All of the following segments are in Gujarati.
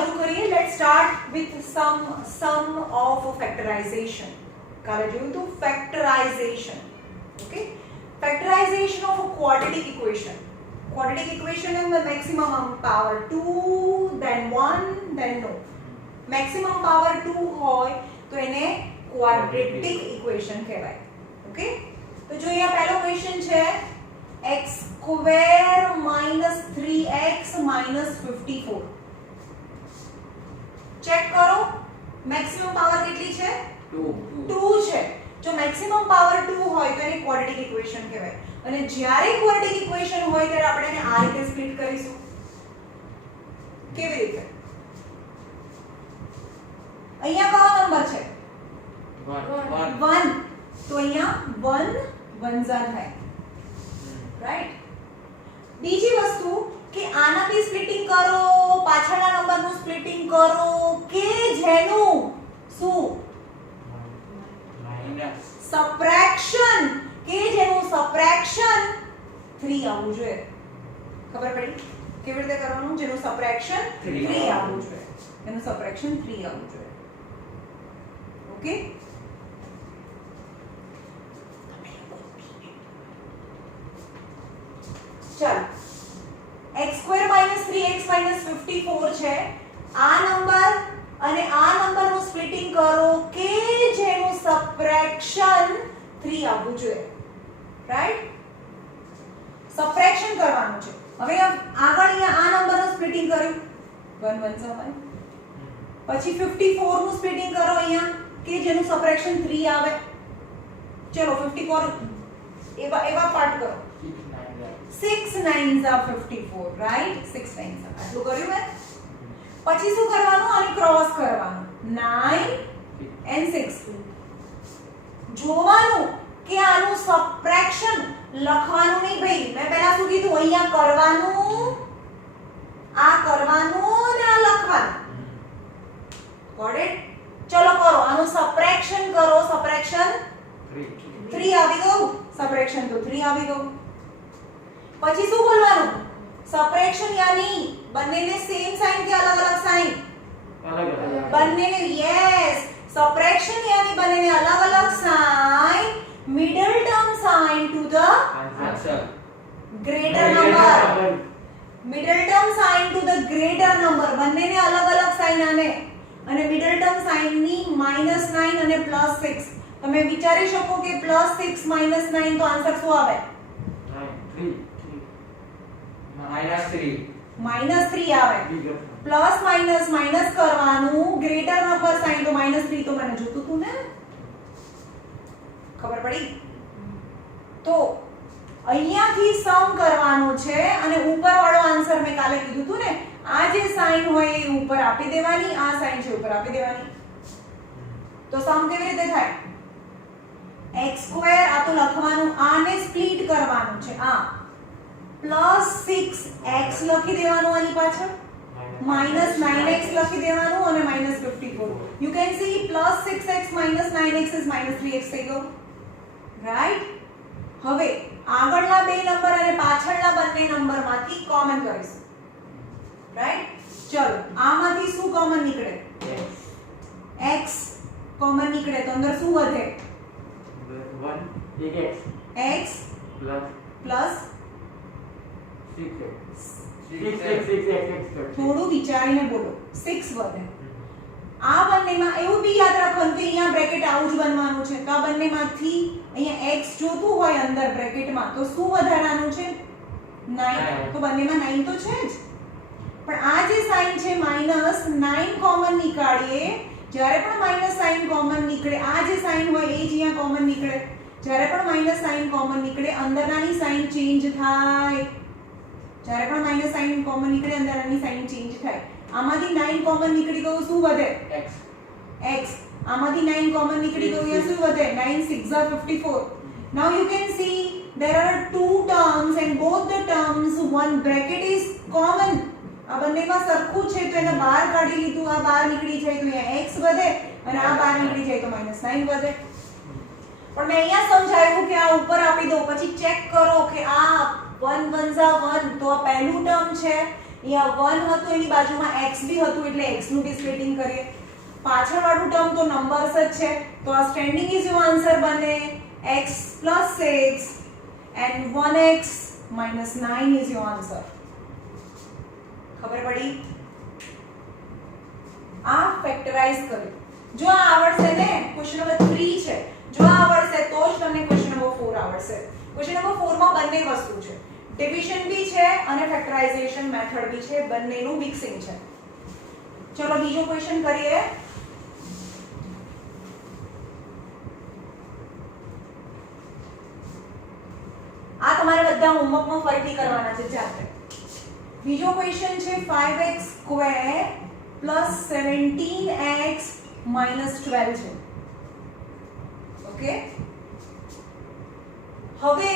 શરૂ કરીએ. Let's start with some of factorization. કાલે જોયું હતું factorization. Okay, factorization of a quadratic equation. Quadratic equation in the maximum power 2 then 1 then no. maximum power 2 હોય તો એને ક્વોડ્રેટિક ઇક્વેશન કહેવાય. ઓકે, તો જો અહીંયા પહેલો ક્વેશ્ચન છે x square minus 3x minus 54. Check કરો મેક્સિમમ પાવર કેટલી છે? 2 છે. જો મેક્સિમમ પાવર 2 હોય તો એને ક્વોડ્રેટિક ઇક્વેશન કહેવાય. અને જ્યારે ક્વોડ્રેટિક ઇક્વેશન હોય ત્યારે આપણે એને આ રીતે સ્પ્લિટ કરીશું. કેવી રીતે? અહીંયા કયો નંબર છે? 1. તો અહીંયા 1 વનઝા થાય. રાઈટ. બીજી વસ્તુ કે આના બી સ્પ્લિટિંગ કરો, પાછળના નંબરનું સ્પ્લિટિંગ કરો કે જેનું શું સબટ્રેક્શન, કે જેનું સબટ્રેક્શન 3 આવવું જોઈએ. ખબર પડી કેવી રીતે કરવાનું? જેનું સબટ્રેક્શન 3 આવવું જોઈએ. એનું સબટ્રેક્શન 3 આવવું જોઈએ. ઓકે, ચાલો x² - 3x - 54 છે. આ નંબર અને આ નંબરનું સ્પ્લિટિંગ કરો કે જેનું સબટ્રેક્શન 3 આવવું જોઈએ. રાઈટ, સબટ્રેક્શન કરવાનું છે. હવે આગળ અહીંયા આ નંબરનું સ્પ્લિટિંગ કર્યું 1 1 1, પછી 54 નું સ્પ્લિટિંગ કરો અહીંયા કે જેનું સબટ્રેક્શન 3 આવે. ચલો 54 એવા પાર્ટ કરો. 6 9s are 54. રાઈટ, 6 9s આટલું કર્યું મેં. પછી શું કરવાનું? આને ક્રોસ કરવાનું 9 and 6. જોવાનું કે આનું સબટ્રેક્શન લખવાનું નહીં ભાઈ. મેં પહેલા શું કીધું? અહીંયા કરવાનું, આ કરવાનું ને આ લખવાનું. Got it? ચલો કરો આનું સબટ્રેક્શન કરો. સબટ્રેક્શન 3 આવી ગયું. સબટ્રેક્શન તો 3 આવી ગયું. પછી શું બોલવાનું? સબટ્રેક્શન યાની બંનેને સેમ સાઇન કે અલગ અલગ સાઇન? બંનેને. યસ, સબટ્રેક્શન યાની બંનેને અલગ અલગ sign. Middle term sign to the greater number. Middle term sign to the greater number. બંનેને અલગ અલગ સાઇન આને. અને મિડલ ટર્મ સાઇન ની -9 અને +6. તમે વિચારી શકો કે +6 - 9 તો આન્સર શું આવે? -3 આવે. પ્લસ માઇનસ માઇનસ કરવાનું, ગ્રેટર નંબર સાઇન તો -3 તો મને જોતું હતું ને. ખબર પડી? તો અહીંયાથી સમ કરવાનું છે અને ઉપરવાળો આન્સર મેં કાલે કીધું હતું ને, આ જે સાઇન હોય એ ઉપર આપી દેવાની, આ સાઇન છે ઉપર આપી દેવાની. તો સમ કેવી રીતે થાય? x² આ તો લખવાનું, આને સ્પ્લિટ કરવાનું છે. આ +6x લખી દેવાનું આની પાછળ, -9x લખી દેવાનું અને -54. you can see +6x - 9x is -3x થઈ ગયું. રાઈટ. હવે આગળના બે નંબર અને પાછળના બંને નંબરમાંથી કોમન કરીશું. રાઈટ. ચલો આમાંથી શું કોમન નીકળે? x કોમન નીકળે તો અંદર શું વધે? 1 x પ્લસ 6x. થોડું વિચારીને બોલો. 6 વધે. આ બંનેમાં એવું બી યાદ રાખવાનું કે અહીંયા બ્રેકેટ આવું જ બનવાનું છે. તો આ બંનેમાંથી અહીંયા x જોતું હોય અંદર બ્રેકેટમાં તો શું વધારાનું છે? 9. તો બંનેમાં 9 તો છે જ. પણ આ જે સાઇન છે -9 કોમન નીકાળીએ. જ્યારે પણ માઈનસ સાઇન કોમન નીકળે, આ જે સાઇન હોય એ જ અહીંયા કોમન નીકળે. જ્યારે પણ માઈનસ સાઇન કોમન નીકળે અંદરનાની સાઇન ચેન્જ થાય. જ્યારે પણ માઈનસ સાઇન કોમન નીકળે અંદરનાની સાઇન ચેન્જ થાય. આમાંથી 9 કોમન નીકળી ગયું, શું વધે? x. આમાંથી 9 કોમન નીકળી ગયું, અહીંયા શું વધે? 9 6 are 54. now you can see there are two terms and both the terms one bracket is common. આ બંનેમાં સરખું છે તો એને બહાર કાઢી લીધું. આ બહાર નીકળી જાય તો અહીંયા x વધે અને આ બહાર નીકળી જાય તો -9 વધે. પણ મેં અહીંયા સમજાવ્યું કે આ ઉપર આપી દો, પછી ચેક કરો કે આ 1 1 1 તો આ પહેલું ટર્મ છે અહીંયા 1 હતું એની બાજુમાં x બી હતું એટલે x નું બી સ્પ્લિટિંગ કરીએ. પાછળવાળું ટર્મ તો નંબર્સ જ છે તો આ સ્ટેન્ડિંગ ઇઝ યોર આન્સર બને x + 6 and 1x - 9 is your answer. ખબર પડી? આ ફેક્ટરાઇઝ કર્યું. જો આ આવડશે ને ક્વેશ્ચન નંબર 3 છે. જો આ આવડશે તો જ તમને ક્વેશ્ચન નંબર 4 આવડશે. ક્વેશ્ચન નંબર 4 માં બંને વસ્તુ છે. ડિવિઝન બી છે અને ફેક્ટરાઇઝેશન મેથડ બી છે, બંનેનું મિક્સિંગ છે. ચલો બીજો ક્વેશ્ચન કરીએ. આ તમારે બધા હોમવર્કમાં ફરીથી કરવાના છે જાતે. બીજો ક્વેશ્ચન છે 5x² + 17x - 12 છે. ઓકે, હવે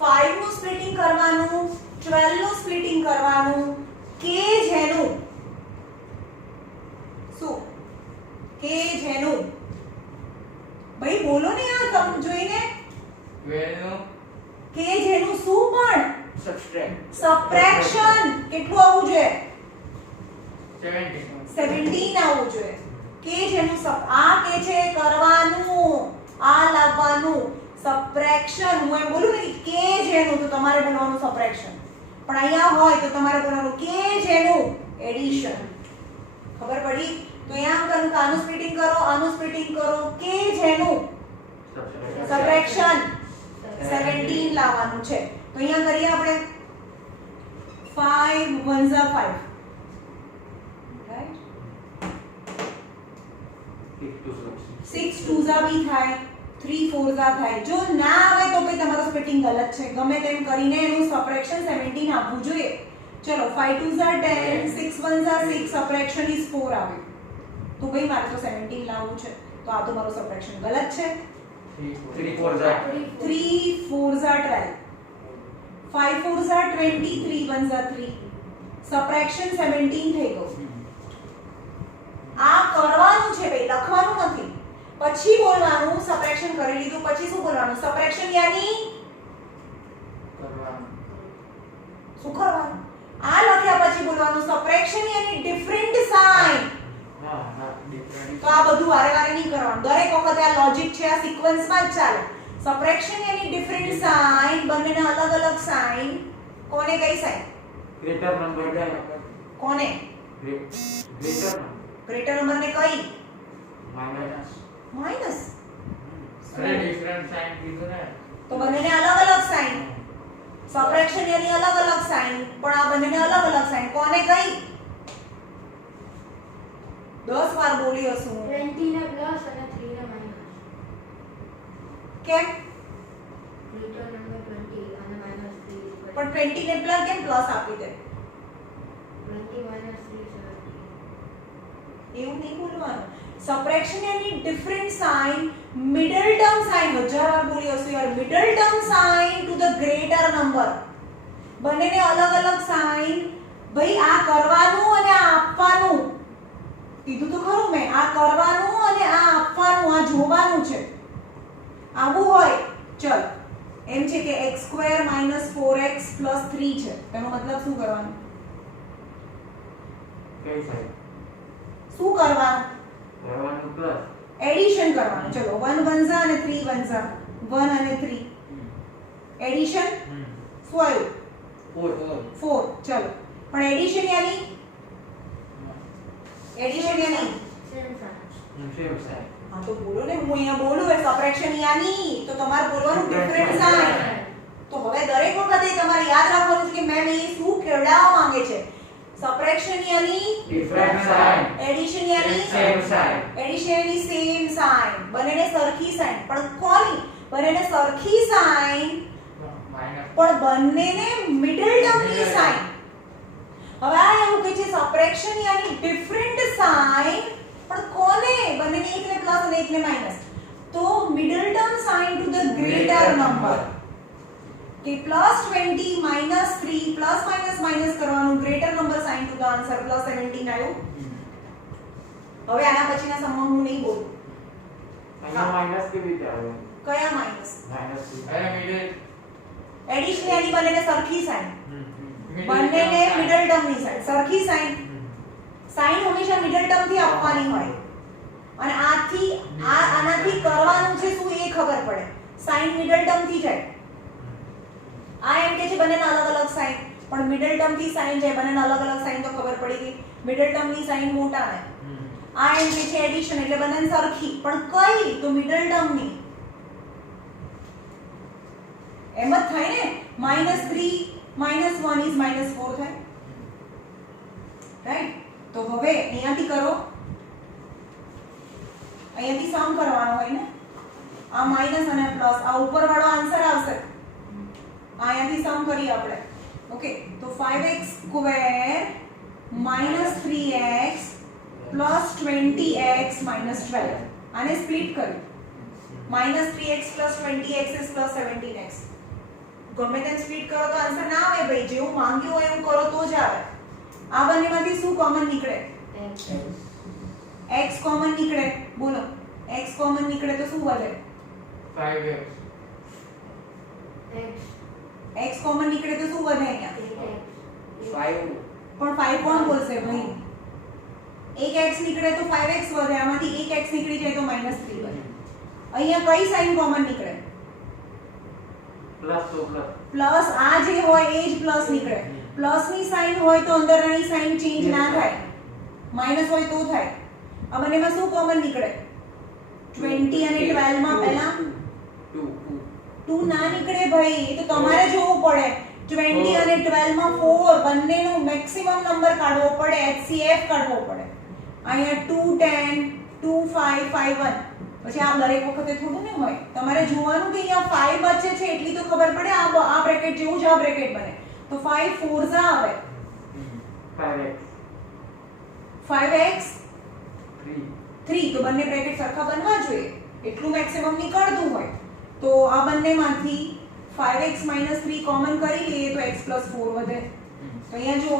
5 નું સ્પ્લિટિંગ કરવાનું, 12 નું સ્પ્લિટિંગ કરવાનું, કે જેનું શું કે જેનું ભાઈ બોલો ને આ તમ જોઈને 12 નું કે જેનું શું પણ સબટ્રેક્શન કેટલું આવવું જોઈએ? 17 આવવું જોઈએ. કે જેનું આ કે છે કરવાનું, આ લાવવાનું. સબટ્રેક્શન હું એમ બોલું ને કે જેનું તો તમારે બોલવાનું સબટ્રેક્શન, પણ અહીંયા હોય તો તમારે બોલવાનું કે જેનું એડિશન. ખબર પડી? તો અહીંયા આમ આનું સ્પ્લિટિંગ કરો, આનું સ્પ્લિટિંગ કરો, કે જેનું સબટ્રેક્શન 17 લાવવાનું છે. તો અહીંયા કરીએ આપણે 5 * 1 = 5 રાઈટ, 6 * 2 = બી થાય, 3 * 4 = થાય. જો ના આવે તો પછી તમારું સ્પ્લિટિંગ ગલત છે. ગમે તેમ કરીને એનું સબટ્રેક્શન 17 આપવું જોઈએ. ચલો 5 * 2 = 10, 6 * 1 = 6, સબટ્રેક્શન ઇઝ 4 આવે. તો ભાઈ મારે તો 17 લાવવું છે, તો આ તો મારું સબટ્રેક્શન ગલત છે. 3 * 4 = 12, 5 * 4 = 20, 3 * 1 = 3. સબટ્રેક્શન 17 થઈ ગયું. આ કરવાનું છે ભાઈ, લખવાનું નથી. પછી બોલવાનું સબટ્રેક્શન કરી લીધું પછી શું બોલવાનું? સબટ્રેક્શન યાની કરવાનું. શું કરવાનું? આ લખ્યા પછી બોલવાનું સબટ્રેક્શન યાની ડિફરન્ટ સાઇન. હા ડિફરન્ટ. તો આ બધું વારે વારે નહીં કરવાનું. દરેક વખતે આ લોજિક છે, આ સિક્વન્સમાં જ ચાલે. સબટ્રેક્શન યાની ડિફરન્ટ સાઇન, બંનેના અલગ અલગ સાઇન. કોને કઈ સાઇન? ગ્રેટર નંબર દે. કોને? ગ્રેટર નંબર ને કઈ? માઈનસ. અરે ડિફરન્ટ સાઇન કીધું ને. તો બંનેને અલગ અલગ સાઇન. સબટ્રેક્શન યાની અલગ અલગ સાઇન, પણ આ બંનેને અલગ અલગ સાઇન. કોને કઈ? 10 વાર બોલી હશું. 20 ને પ્લસ અને 3 ને માઈનસ. કેમ? ગ્રેટર નંબર 20 અને માઈનસ 3. પણ 20 ને પ્લસ કેમ પ્લસ આપી દે? 20 માઈનસ 3 17. એવું નહીં બોલવાનું. સબટ્રેક્શન યાની different sign, middle term sign. 1000 વાર બોલી હશું યાર. Middle term sign to the greater number. બંનેને અલગ અલગ સાઇન. ભાઈ આ કરવાનું અને આ આપવાનું. કીધું તો ખરું મેં, આ કરવાનું અને આ આપવાનું, આ જોવાનું છે. આવું હોય ચલ એમ છે કે x² - 4x + 3 છે. તેનો મતલબ શું કરવાનું? કઈ સાઈડ શું કરવાનું? કરવાનું પ્લસ એડિશન કરવાનું. ચલો 1 * 1 = અને 3 * 1 = 1 અને 3 એડિશન શું આવ્યું? 4. ચલો પણ એડિશન યાની સેમ સાઇન. હા તો બોલો ને, હું અહીંયા બોલું એ સબટ્રેક્શન યાની, તો તમારે બોલવાનું ડિફરન્ટ સાઇન. તો હવે દરેક વખતે તમારે યાદ રાખવાનું છે કે મેમ એ શું કેવડાવવા માંગે છે. સબટ્રેક્શન યાની ડિફરન્ટ સાઇન, એડિશન યાની સેમ સાઇન. એડિશન યાની સેમ સાઇન. બંનેને સરખી સાઇન. પણ કોની? બંનેને સરખી સાઇન માઈનસ. પણ બંનેને મિડલ ટર્મની સાઇન. હવે આ એવું કે છે સબટ્રેક્શન યાની ડિફરન્ટ સાઇન, પણ કોને? બંનેને એકને પ્લસ અને એકને માઈનસ. તો middle term sign to the greater number. કે +20 - 3 પ્લસ માઈનસ કરવાનું. Greater number sign to the answer +17 આવ્યું. હવે આના પછીના સમમાં હું નહીં બોલું. અહીંયા માઈનસ કેવી રીતે આવે? કયા માઈનસ? માઈનસ. અરે મિડલ એડિશન યાની બંનેને સરખી સાઇન. બંનેને મિડલ ટર્મની સાઈન સરખી સાઈન હંમેશા મિડલ ટર્મ થી આપવાની હોય અને આનાથી કરવાનું છે શું એ ખબર પડે સાઈન મિડલ ટર્મ થી જાય આ એમ કે છે બંનેના અલગ અલગ સાઈન પણ મિડલ ટર્મ થી સાઈન જાય બંનેના અલગ અલગ સાઈન તો ખબર પડી ગઈ મિડલ ટર્મ ની સાઈન મોટા ને આ એમ કે છે એડિશન એટલે બંને સરખી પણ કઈ તો મિડલ ટર્મ ની એમ જ થાય ને -3 -1 is -4 થાય રાઈટ તો હવે અહીંયાથી કરો અહીંયાથી સમ કરવાનો હોય ને આ માઈનસ અને પ્લસ આ ઉપરવાળો આન્સર આવશે અહીંયાથી સમ કરીએ આપણે ઓકે તો 5x સ્ક્વેર -3x + 20x - 12 આને સ્પ્લિટ કર્યું -3x + 20x is +17x ગમે તેમ સ્પ્લિટ કરો તો આન્સર ના આવે ભાઈ જેવું માંગ્યું હોય એવું કરો તો જ આવે આ બંનેમાંથી શું કોમન નીકળે x કોમન નીકળે બોલો x કોમન નીકળે તો શું વધે 5x x કોમન નીકળે તો શું વધે અહીંયા 5 પણ 5 કોણ બોલશે ભાઈ એક x નીકળે તો 5x વધે આમાંથી એક x નીકળી જાય તો -3 વધે અહીંયા કઈ સાઈન કોમન નીકળે પ્લસ આ જે હોય એ જ પ્લસ નીકળે પ્લસ ની સાઈન હોય તો અંદરની સાઈન ચેન્જ ના થાય માઈનસ હોય તો થાય આ બંનેમાં શું કોમન નીકળે 20 અને 12 માં પહેલા 2 ના નીકળે ભાઈ એ તો તમારે જોવું પડે 20 અને 12 માં 4 બંનેનો મેક્સિમમ નંબર કાઢવો પડે HCF કાઢવો પડે અહીંયા 2 10 2 5 5 1 પછી આ દરેક વખતે થોડું ને હોય તમારે જોવાનું કે અહીંયા 5 બચે છે એટલી તો ખબર પડે આ બ્રેકેટ જેવું જ આ બ્રેકેટ બને તો 5 4s આવે 5x 3 તો બંને બ્રેકેટ સરખા બનવા જોઈએ એટલું મેક્સિમમ નીકળતું હોય તો આ બંનેમાંથી 5x - 3 કોમન કરી લઈએ તો x + 4 વધે તો અહીંયા જો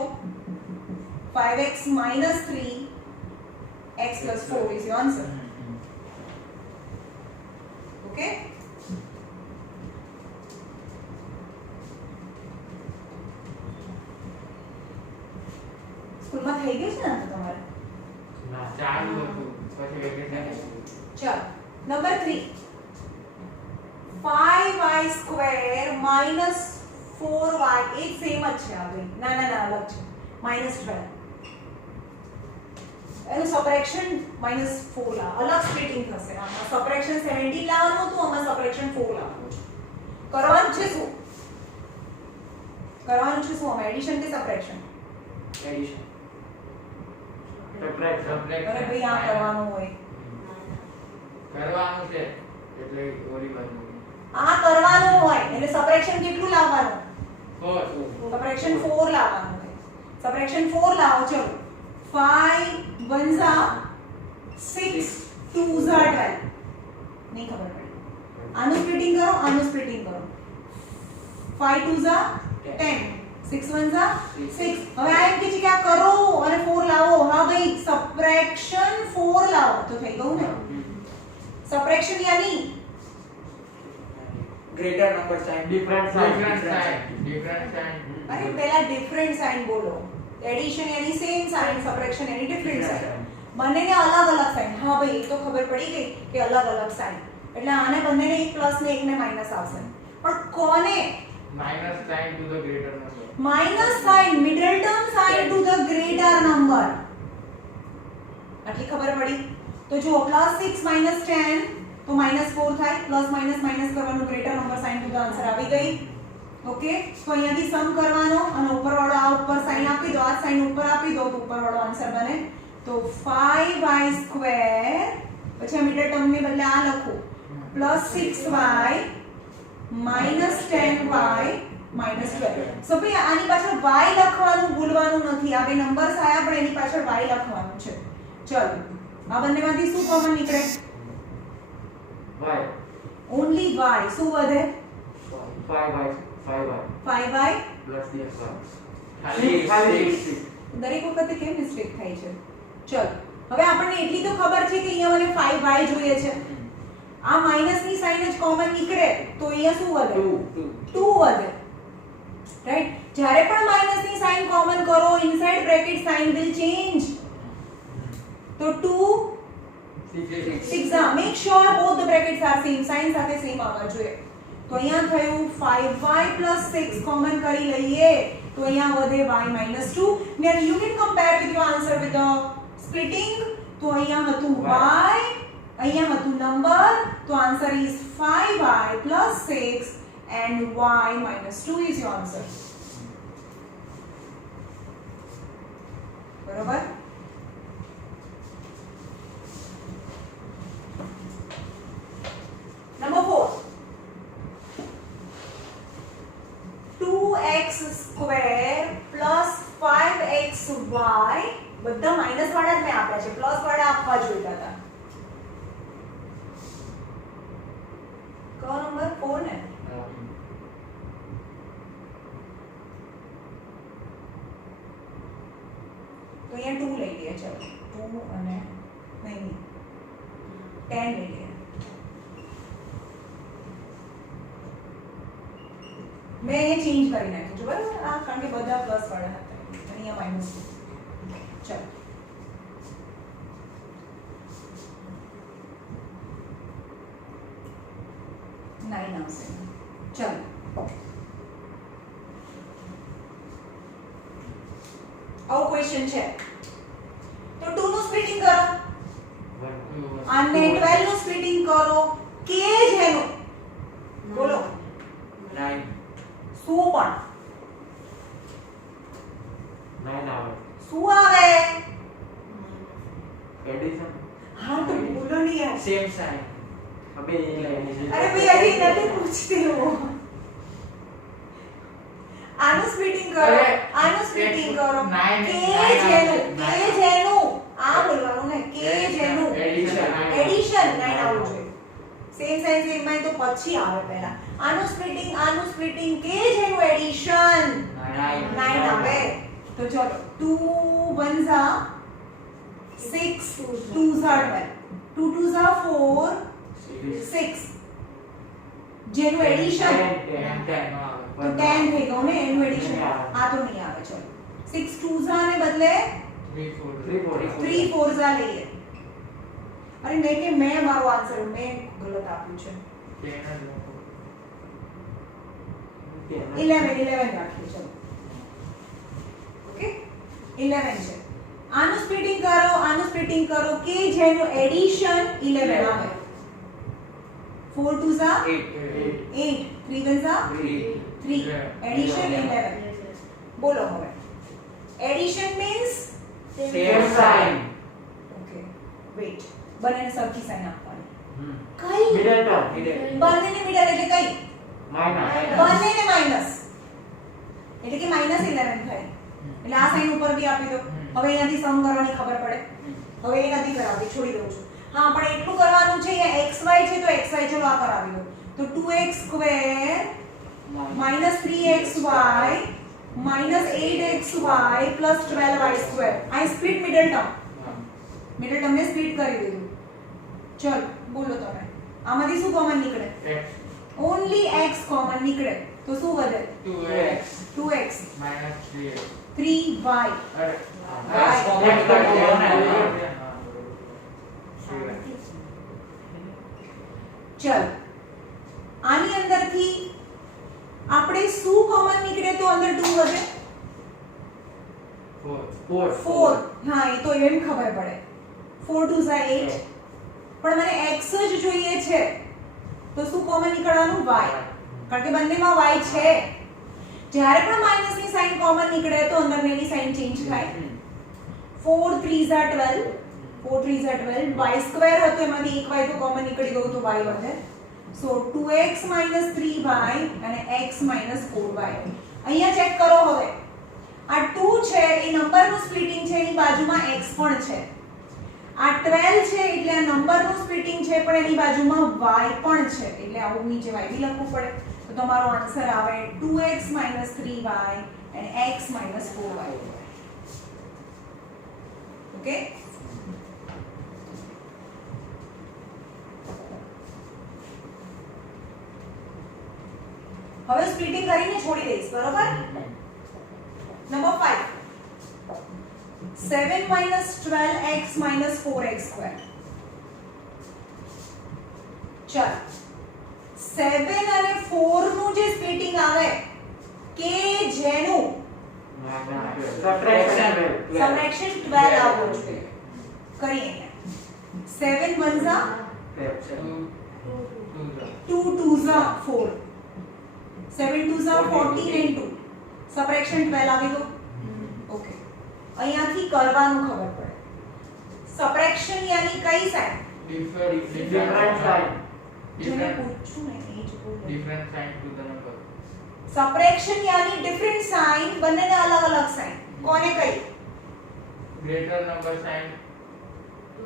5x - 3 x + 4 is your answer okay સ્કૂલમાં થઈ ગયું છે ને તમારે ના ચાલુ હતું પછી વેકેશન ચાલો number 3 5y square minus 4y એક સેમ જ છે આ ભાઈ ના ના ના અલગ છે -12 એનું સબટ્રેક્શન -4 લા અલગ સ્પ્લિટિંગ થશે આમાં સબટ્રેક્શન 17 લાવવાનું હતું આમાં સબટ્રેક્શન 4 લાવવાનું છે કરવાનું છે શું આમાં એડિશન કે સબટ્રેક્શન એડિશન અરે ભાઈ આ કરવાનું હોય કરવાનું છે એટલે ઓલી બાજુ આ કરવાનું હોય એટલે સબટ્રેક્શન કેટલું લાવવાનું 4 સબટ્રેક્શન 4 લાવવાનું હોય સબટ્રેક્શન 4 લાવો ચલો 5 1s are 6 2s are 12 નહીં ખબર પડી આનું સ્પ્લિટિંગ કરો 5 2s are 10 6 1s are 6 હવે આ એમ કે છે કે આ કરો અને 4 લાવો હા ભાઈ સબટ્રેક્શન 4 લાવો તો થઈ ગયું ને સબટ્રેક્શન યાની greater number sign different sign અરે પહેલા ડિફરન્ટ સાઇન બોલો એડિશન એની સેમ સાઇન સબટ્રેક્શન એની ડિફરન્ટ સાઇન બંનેને અલગ અલગ સાઇન હા ભાઈ એ તો ખબર પડી ગઈ કે અલગ અલગ સાઇન એટલે આને બંનેને એક પ્લસ ને એકને માઈનસ આવશે પણ કોને minus sign to the greater number minus sign middle term sign to the greater number આટલી ખબર પડી તો જો +6 - 10 તો -4 થાય પ્લસ માઈનસ માઈનસ કરવાનું greater number sign to the answer આવી ગઈ ઓકે તો અહીંયાથી સમ કરવાનો અને ઉપરવાળો આ ઉપર સાઇન આપી દો આ સાઇન ઉપર આપી દો તો ઉપરવાળો આન્સર બને તો 5y સ્ક્વેર પછી આ મિડલ ટર્મ ને બદલે આ લખો +6y -10y -12 સો ભાઈ આની પાછળ y લખવાનું ભૂલવાનું નથી આ બે નંબર્સ આયા પણ એની પાછળ y લખવાનું છે ચલો આ બંનેમાંથી શું કોમન નીકળે y ઓન્લી y શું વધે 5y 5y plus the x ખાલી દરેક વખતે કેમ મિસ્ટેક થાય છે ચલો હવે આપણને એટલી તો ખબર છે કે અહીંયા મને 5y જોઈએ છે આ માઈનસ ની સાઈન જ કોમન નીકળે તો અહીંયા શું વધે 2 વધે રાઈટ જ્યારે પણ માઇનસ ની સાઇન કોમન કરો inside bracket sign will change. તો 2 6 make sure both the brackets are same, sign સાથે સેમ આવવા જોઈએ. તો અહીંયા થયું 5y + 6 કોમન કરી લઈએ તો અહીંયા વધે y - 2. Now you can compare with your answer with the splitting. તો અહીંયા હતું y, અહીંયા હતું નંબર, તો answer is 5y + 6 and y - 2 is your answer. બરોબર? Number 4. 2x² + 5xy બધા માઈનસ વાળા જ મેં આપ્યા છે, પ્લસ વાળા આપવા જોઈતા હતા. કયો નંબર 4 ને? તો અહીંયા 2 લઈ લઈએ. ચલો 2 અને નહીં 10 લઈ લઈએ. મેં એ ચેન્જ કરી નાખ્યું છે બરાબર, આ કારણ કે બધા પ્લસ વાળા હતા અને અહીંયા માઈનસ. ચલો નાઇન આવશે. ચલો આવો ક્વેશ્ચન છે. તો 2 નું સ્પ્લિટિંગ કરો અને 12 નું સ્પ્લિટિંગ કરો. કે જેનું બોલો 9 શું પણ 9 આવે. શું આવે? એડિશન હા તો બોલો નહીં યાર. સેમ સાઇન અબે એટલે અરે ભાઈ અજી નથી પૂછતી હું. આનું સ્પ્લિટિંગ કરો, અરે, આનું સ્પ્લિટિંગ કરો. nine, કે nine જેનું, nine કે જેનું આ બોલવાનું ને, કે જેનું Addition, nine. એડિશન 9 આવવું જોઈએ. સેમ સાઇન સેમ માં તો પછી આવે પહેલા. આનું સ્પ્લિટિંગ કે જેનું એડિશન 9 આવે. તો ચલો 2 1s are 6 2s are 12 2 2s are 4 6 જેનું એડિશન તો 10 થઈ ગયું ને એનું એડિશન. આ તો નહીં આવે. ચલો 6 2s ને બદલે 3 4s લઈએ. અરે નહીં કે મેં મારો આન્સર મેં ગલત આપ્યું છે. 11 રાખીએ. ચલો ઓકે 11 છે. આનું સ્પ્લિટિંગ કરો કે જેનું એડિશન 11 આવે. 4 2s are 8 3 1s are 3 addition 11. બોલો હવે addition means same sign okay wait બંનેને સરખી સાઇન આપવાની. કઈ મિડલ ટર્મ બંનેની મિડલ એટલે કઈ? માઈનસ બંનેને માઈનસ એટલે કે -11 થાય. એટલે આ સાઇન ઉપર બી આપી દો. હવે અહીંયાથી સમ કરવાની ખબર પડે. હવે એ નથી કરાવતી, છોડી દઉં છું. હા પણ એટલું કરવાનું છે. અહીંયા xy છે તો xy ચલો આ કરાવી દો. તો 2x² -3xy -8xy + 12y². આ સ્પ્લિટ મિડલ ટર્મને સ્પ્લિટ કરી દીધું. ચલો બોલો તમે આમાંથી શું કોમન નીકળે? ઓન્લી x કોમન નીકળે તો શું વધે? 2x 3y ચલ આની અંદરથી આપણે શું કોમન નીકળે તો અંદર 2 વધે? 4. હા એ તો એમ ખબર પડે. 4 2s are 8 પણ મને x જ જોઈએ છે તો શું કોમન નીકળવાનું? y. કારણ કે બંનેમાં y છે. જ્યારે પણ માઈનસની સાઇન કોમન નીકળે તો અંદરની સાઇન ચેન્જ થાય. 4 3s are 12 4 3s are 12 y² હતો એમાંથી એક y તો કોમન નીકળી ગયું તો y વધે. સો 2x - 3y અને x - 4y. અહીંયા ચેક કરો. હવે આ 2 છે એ નંબરનું સ્પ્લિટિંગ છે, એની બાજુમાં x પણ છે. આ 12 છે એટલે આ નંબરનું સ્પ્લિટિંગ છે પણ એની બાજુમાં y પણ છે એટલે આવું નીચે y બી લખવું પડે. તો તમારો આન્સર આવે 2x - 3y and x - 4y. Okay હવે સ્પ્લિટિંગ કરીને છોડી દઈશ. બરોબર? Number 5. 7 minus 12x minus 4x square. ચાલ 7 અને 4 નું જે સ્પ્લિટિંગ આવે કે જેનું સબટ્રેક્શન 12 આવવું જોઈએ. કરીએ 7 1 2 2 4 7 2 14 and 2 સબટ્રેક્શન 12 આવી ગયું. ઓકે અહીંયાથી કરવાનું ખબર પડે. સબટ્રેક્શન યાની કઈ સાઈડ? Different sign. જેને પૂછું ને એ જ બોલે. Different sign to the number. Subtraction યાની ડિફરન્ટ સાઇન, બંનેને અલગ અલગ સાઇન. કોને કઈ? Greater number sign. To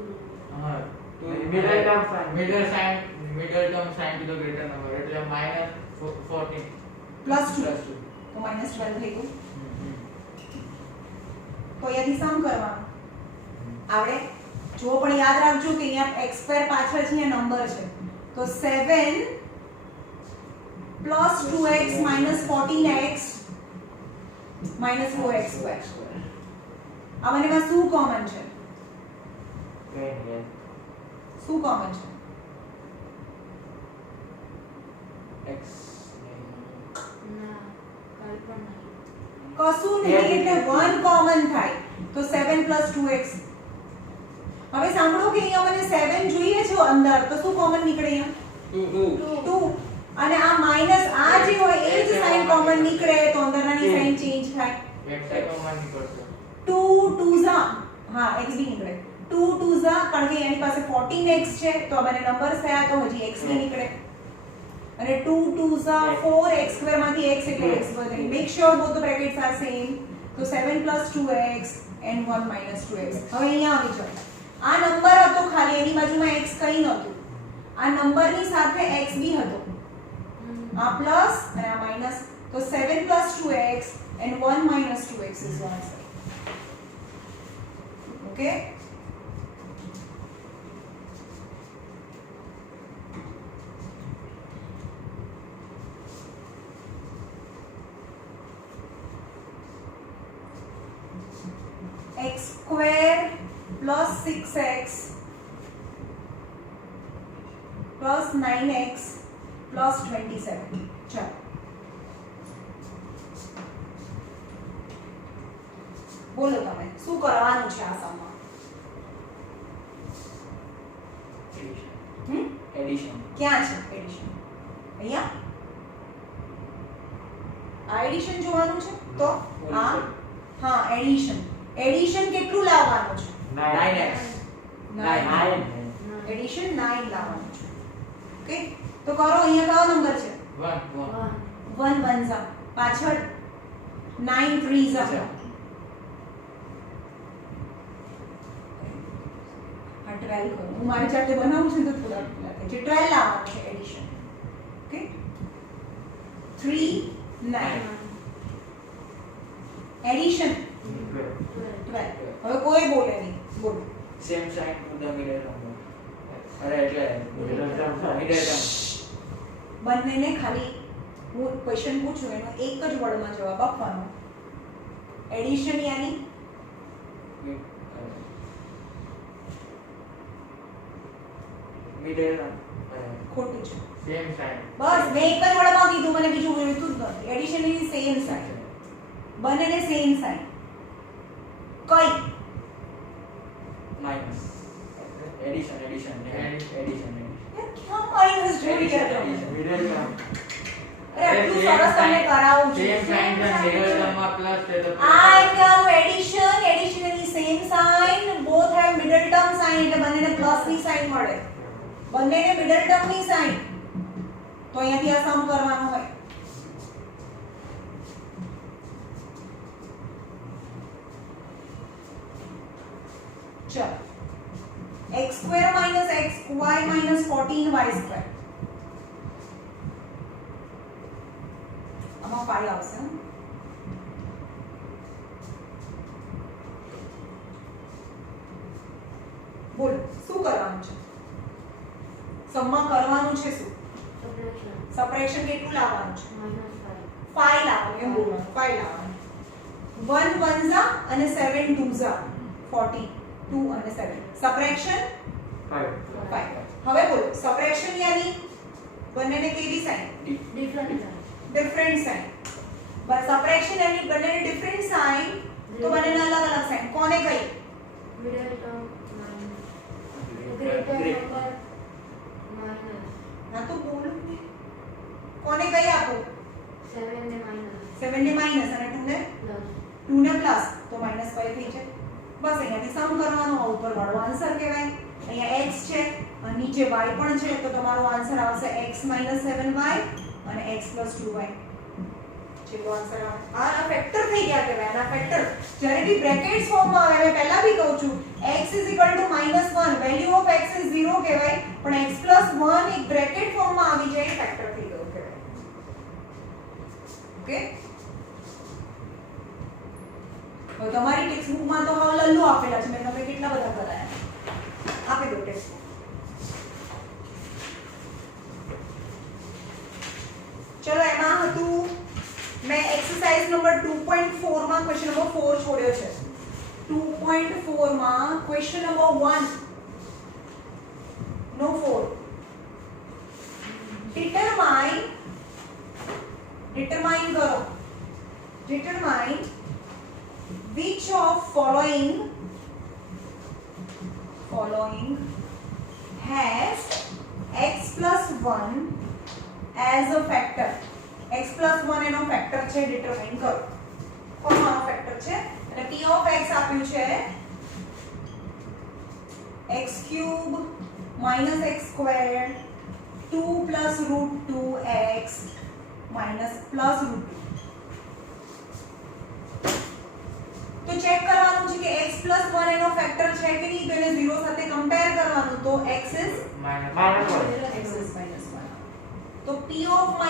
Middle term sign. Middle term sign to the greater number. એટલે minus 14 પ્લસ 2 plus 2. તો માઈનસ 12 થઈ ગયું. તો અહીંયાથી સમ કરવાનું આવડે. જો પણ યાદ રાખજો કે અહીંયા x સ્ક્વેર પાછળ છે નંબર છે, તો 7 plus 2x minus 14x minus 4x square. આ બંનેમાં શું કોમન છે? શું કોમન છે? X. ના કાંઈ પણ નહીં. કશું નહીં એટલે 1 કોમન થાય તો 7 પ્લસ 2x. હવે સાંભળો કે અહીંયા મને 7 જોઈએ છે અંદર, તો શું કોમન નીકળે? અહીંયા 2 અને આ માઈનસ આ જે હોય એ જ સાઈન કોમન નીકળે તો અંદરની સાઈન ચેન્જ થાય. X કોમન નીકળશે. 2 2 હા x બી નીકળે. 2 2 કારણ કે એની પાસે 14x છે તો આ બંને નંબર્સ થયા તો હજી x બી નીકળે. અને 2 2 4x સ્ક્વેર માંથી x એટલે x વધે. Make sure both the brackets are same. તો 7 plus 2x and 1 minus 2x. હવે અહીંયા આવી જાઓ. આ નંબર હતો ખાલી, એની બાજુમાં x કઈ નહોતું. આ નંબરની સાથે x બી હતો. આ પ્લસ અને આ માઈનસ. તો 7 plus 2x and 1 minus 2x is your answer. Okay? x square plus 6x plus 9x plus 27. ચાલો બોલો તમે શું કરવાનું છે આ સમમાં? Addition. ક્યાં છે એડિશન? અહીંયા આ એડિશન જોવાનું છે તો આ હા એડિશન. એડિશન કેટલું લાવવાનું છે? 9x. 9. એડિશન 9 લાવવાનું છે. ઓકે તો કરો. અહીંયા કયો નંબર છે? 1 1 1 ઝા પાછળ 9 3 ઝા. આ 12 કરો. હું મારી જાતે બનાવું છું તો થોડા પેલા થાય છે. 12 લાવવાનું છે એડિશન. Okay 3 9 addition 12. હવે કોઈ બોલે નહીં. બોલો. Same sign to the middle number. અરે એટલે middle term. બંનેને ખાલી હું ક્વેશ્ચન પૂછું એનો એક જ વર્ડમાં જવાબ આપવાનો. એડિશન યાની middle ખોટું છે. same sign. બસ મેં એક જ વર્ડમાં કીધું, મને બીજું જોઈતું જ નથી. Addition is same sign. બંનેને સેમ સાઇન. કઈ? minus. Addition. યાર ક્યાં માઇનસ જોઈ ગયા તમે? Middle term. અરે આટલું સરસ તમને કરાવું છું. Same sign છે middle term માં plus છે તો આ એકાનું એડિશન એની same sign, both have middle term sign એટલે બંનેને પ્લસ ની સાઇન મળે. બંનેને મિડલ ટર્મ ની સાઇન. તો અહીંયાથી આ સમ કરવાનો હોય. ચલો x square minus xy minus 14y square. આમાં 5 આવશે. બોલ શું કરવાનું છે? સમમાં કરવાનું છે શું? Subtraction. સપરેશન કેટલું લાવવાનું છે? -5. 5 લાવવાનું. એમ બોલવાનું 5 લાવવાનું. 1 1 અને 7 2 42 અને 7 સબટ્રેક્શન 5 5 હવે બોલો સબટ્રેક્શન યાની બંનેને કેવી સાઇન ડિફરન્ટ ડિફરન્ટ સાઇન બસ સબટ્રેક્શન યાની બંનેને ડિફરન્ટ સાઇન તો બંનેના અલગ અલગ સાઇન કોને કઈ middle term minus greater number minus ના તો બોલ કોને કઈ આપો 7 ને માઇનસ 7 ને માઈનસ અને 2 ને પ્લસ 2 ને પ્લસ તો -5 થઈ જાય બસ અહીંયાથી સમ કરવાનો આ ઉપર વાળો આન્સર કહેવાય અહીંયા x છે અને નીચે y પણ છે તો તમારો આન્સર આવશે x 7y અને x 2y ચલો આન્સર આ ફેક્ટર થઈ ગયા કહેવાય આના ફેક્ટર જ્યારે બી બ્રેકેટ્સ ફોર્મમાં આવે મેં પહેલા બી કહું છું x -1 value of x is 0 કહેવાય પણ x 1 એક બ્રેકેટ ફોર્મમાં આવી જાય ફેક્ટર થઈ ગયો કહેવાય ઓકે હવે તમારી ટેક્સ્ટ બુકમાં તો હાવ લલ્લુ આપેલા છે મેં તમે કેટલા બધા કરાયા આપી દો ટેક્સ્ટ ચલો એમાં હતું મેં એક્સરસાઇઝ નંબર 2.4 માં ક્વેશ્ચન નંબર 4 છોડ્યો છે 2.4 માં ક્વેશ્ચન નંબર 1 નો 4 determine કરો determine which of following has x plus 1 as a factor x plus 1 એનો ફેક્ટર છે ડિટરમાઇન કરો કોનો આ ફેક્ટર છે અને p of x આપ્યું છે x cube minus x squared 2 plus root 2x minus plus root 2 તો ચેક કરવાનું છે કે x plus 1 એનો ફેક્ટર છે કે નહીં તો એને 0 સાથે કમ્પેર કરવાનું તો x is x is minus 1 તો p of -1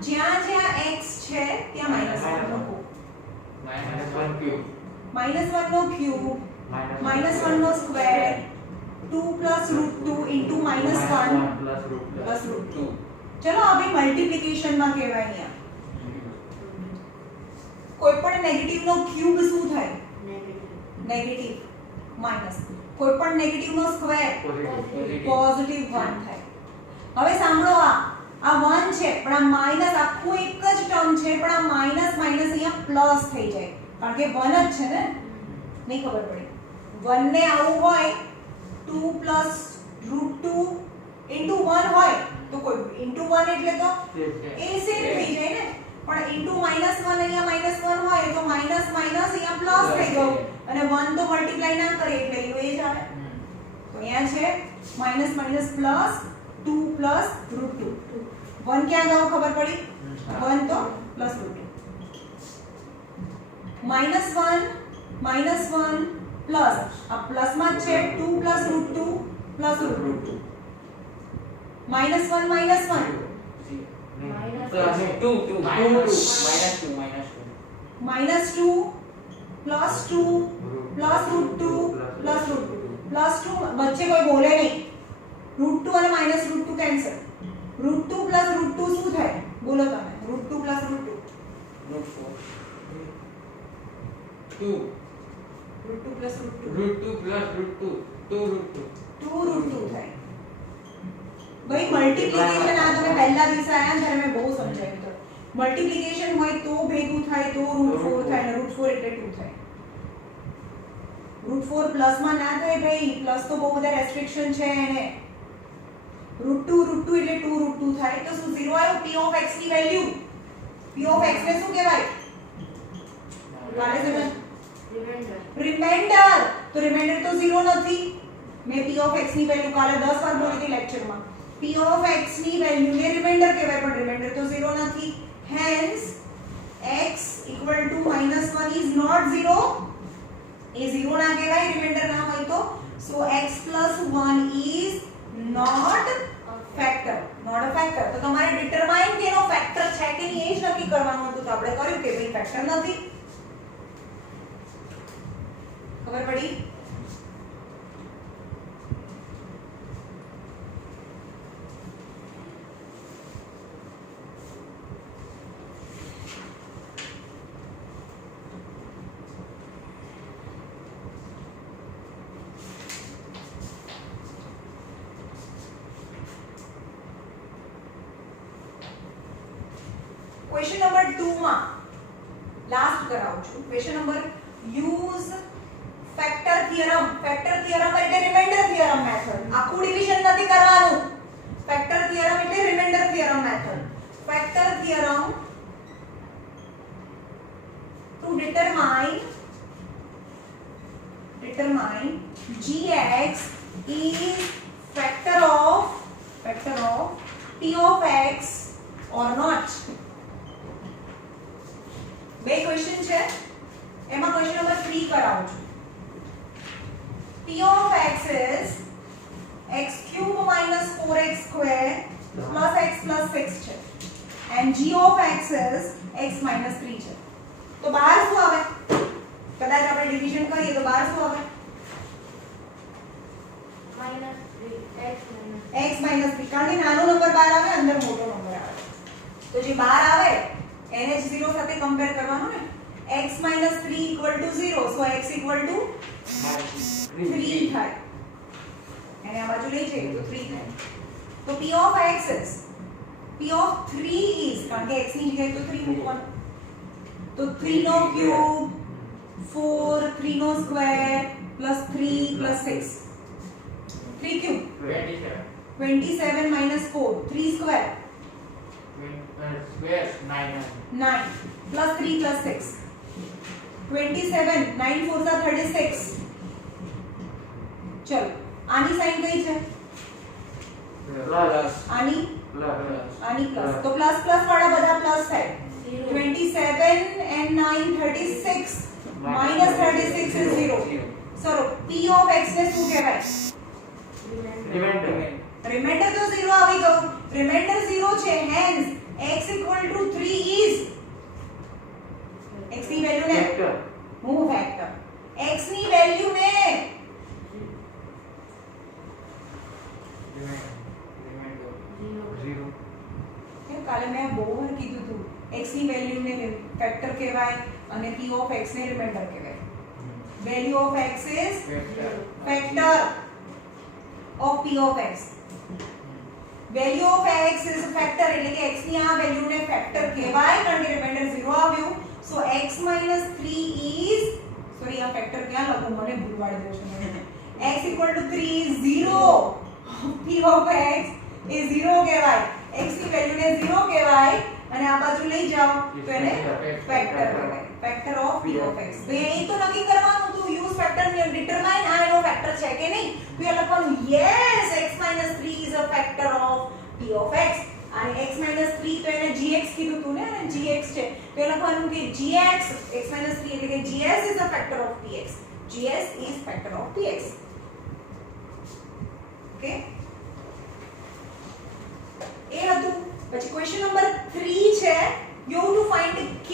જ્યાં જ્યાં x છે ત્યાં -1 મૂકો -1 ક્યુબ -1 નો ક્યુબ -1 નો square 2 plus root 2 into -1 plus root 2 ચલો હવે મલ્ટીપ્લિકેશન માં કહેવાય અહીંયા કોઈ પણ નેગેટિવ નો ક્યુબ શું થાય નેગેટિવ માઈનસ કોઈ પણ નેગેટિવ નો સ્ક્વેર પોઝિટિવ 1 થાય હવે સાંભળો આ 1 છે પણ આ માઈનસ આખું એક જ ટર્મ છે પણ આ માઈનસ માઈનસ અહીંયા પ્લસ થઈ જાય કારણ કે 1 જ છે ને નહીં ખબર પડી 1 ને આવું હોય 2 plus root 2 into 1 હોય તો કોઈ into 1 એટલે તો એ સેમ થઈ જાય ને પણ into -1 અહીંયા -1 હોય તો માઈનસ માઈનસ અહીંયા પ્લસ થઈ ગયું અને 1 તો મલ્ટીપ્લાય ના કરે એટલે એ જ આવે તો અહીંયા છે minus minus plus 2 plus root 2 1 ક્યાં ગયો ખબર પડી 1 તો plus root 2 -1 પ્લસ આ પ્લસ માં છે 2 plus root 2 plus root 2 -1 -2 plus 2 plus root 2 plus root 2 plus 2 વચ્ચે કોઈ બોલે નહીં root 2 અને minus root 2 cancel root 2 plus root 2 શું થાય બોલો તમે root 2 plus root 2 root 2 plus root 2 root 2 plus root 2 2 root 2 2 root 2 થાય ભાઈ મલ્ટીપ્લિકેશન આ તમે પહેલા દિવસે આયા ને ત્યારે મેં બહુ સમજાવ્યું તો મલ્ટીપ્લિકેશન હોય તો ભેગું થાય તો root 4 થાય ને root 4 એટલે 2 થાય root 4 પ્લસ માં ના થાય ભાઈ પ્લસ તો બહુ બધા રેસ્ટ્રિક્શન છે એને root 2 એટલે 2 root 2 થાય તો શું 0 આવ્યો p of x ની વેલ્યુ p of x ને શું કહેવાય કાલે સમજ રિમાઇન્ડર તો રિમાઇન્ડર તો 0 નથી મેં p of x ની વેલ્યુ કાલે 10 વાર બોલી હતી લેક્ચરમાં p of x ની વેલ્યુ ને રિમાઇન્ડર કહેવાય પણ રિમાઇન્ડર તો 0 નથી હેન્સ x -1 is not 0 એ 0 ના કહેવાય રિમાઇન્ડર ના હોય તો so x + 1 is not a factor તો તમારે ડિટરમાઇન કે એનો ફેક્ટર છે કે નહીં એ જ નક્કી કરવાનું હતું તો આપણે કર્યું કે ભાઈ ફેક્ટર નથી ખબર પડી ક્વેશ્ચન નંબર 2 માં લાસ્ટ કરાવું છું. Question number use factor theorem. Factor theorem એટલે રિમાઇન્ડર થિયરમ મેથડ. આખું ડિવિઝન નથી કરવાનું. ફેક્ટર થિયરમ એટલે remainder theorem method. Factor theorem to determine gx is factor of p of x or not. બે ક્વેશ્ચન છે, એમાં ક્વેશ્ચન નંબર 3 કરાવું છું. p of x is x cube minus 4x square plus x plus 6 છે and g of x is x minus 3 છે. તો બહાર શું આવે? કદાચ આપણે ડિવિઝન કરીએ તો બહાર શું આવે? -3 x minus 3. કારણ કે નાનો નંબર બહાર આવે, અંદર મોટો નંબર આવે. તો જે બહાર આવે એને જ 0 સાથે કમ્પેર કરવાનું ને. x minus 3 equal to 0, so x equal to 3 થાય. એને આ બાજુ લઈ જઈએ તો 3 થાય. તો p of x is p of 3 is, કારણ કે x ની જગ્યાએ તો 3 મૂકવાનું. તો 3 નો ક્યુબ 4 3 નો square plus 3 plus 6 3 cube 27 minus 4 3 square square 9 9 plus 3 plus 6 27 9 4 सा 36. ચલો આની સાઈન કઈ છે? પ્લસ આની પ્લસ. તો પ્લસ પ્લસ વાળા બધા પ્લસ થાય. 27 and 9 36 minus 36 is 0. સરો p of x ને શું કહેવાય? રિમાઇન્ડર તો 0 આવી ગયું. રિમાઇન્ડર 0 છે, hence x equal to 3 is x ની વેલ્યુ ને મૂવ ફેક્ટર. x ની વેલ્યુ ને કાલે મેં બહુ વાર કીધું હતું, x ની વેલ્યુ ને ફેક્ટર કહેવાય અને p of x ને રિમાઇન્ડર કહેવાય. Value of x is factor of p of x. Value of x is factor એટલે કે x ની આ વેલ્યુ ને ફેક્ટર કહેવાય કારણ કે રિમાઇન્ડર 0 આવ્યું. સો x minus 3 is, સોરી આ ફેક્ટર ક્યાં લખું મને ભૂલવાડી દો છો. x equal to 3 is 0. p of x is 0 કહેવાય. x ની વેલ્યુ ને 0 કહેવાય અને આ બાજુ લઈ જાઓ તો એને ફેક્ટર કહેવાય. Factor of p of x. તો એ તો નક્કી કરવાનું હતું યુઝ ફેક્ટર ને ડિટરમાઇન આ એનો ફેક્ટર છે કે નહીં. તો એ લખવાનું yes x minus 3 is a factor of p of x. અને x minus 3 તો એને gx કીધું હતું ને, અને gx છે તો એ લખવાનું કે gx x minus 3 એટલે કે gs is a factor of px. gs is factor of px. Okay, એ હતું. પછી ક્વેશ્ચન નંબર 3 છે, you to find k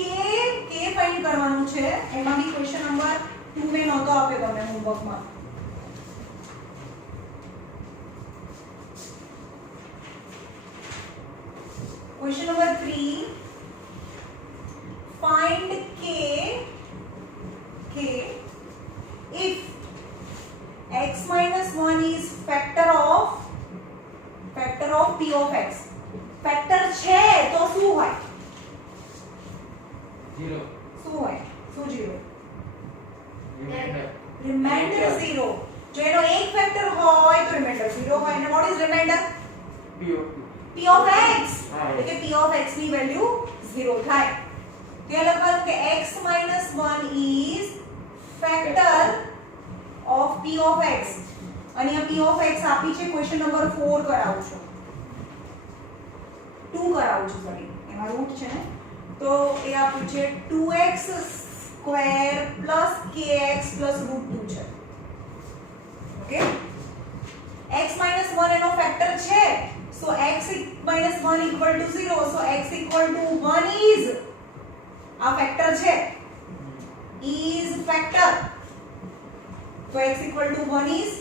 find કરવાનું છે. એમાં બી ક્વેશ્ચન નંબર 2 મે નહોતો આપ્યો તમને હોમવર્કમાં. Question number 3, find k if x minus 1 is factor of p of x. Factor છે તો શું હોય? 0 શું હોય? શું 0? Remainder remainder 0. જો એનો એક ફેક્ટર હોય તો રિમાઇન્ડર 0 હોય. અને what is remainder? p of x. એટલે કે p of x ની વેલ્યુ 0 થાય. તો એ લખવાનું કે x minus 1 is factor of p of x. અને આ p of x આપી છે. ક્વેશ્ચન નંબર 4 કરાવું છું, 2 કરાવું છું, સોરી એમાં રૂટ છે ને. તો એ આપ્યું છે 2x square plus kx plus route 2 છે. ઓકે, x minus 1 એનો ફેક્ટર છે. So x minus 1 equal to 0. So x equal to 1 is આ ફેક્ટર છે, is factor. So x equal to 1 is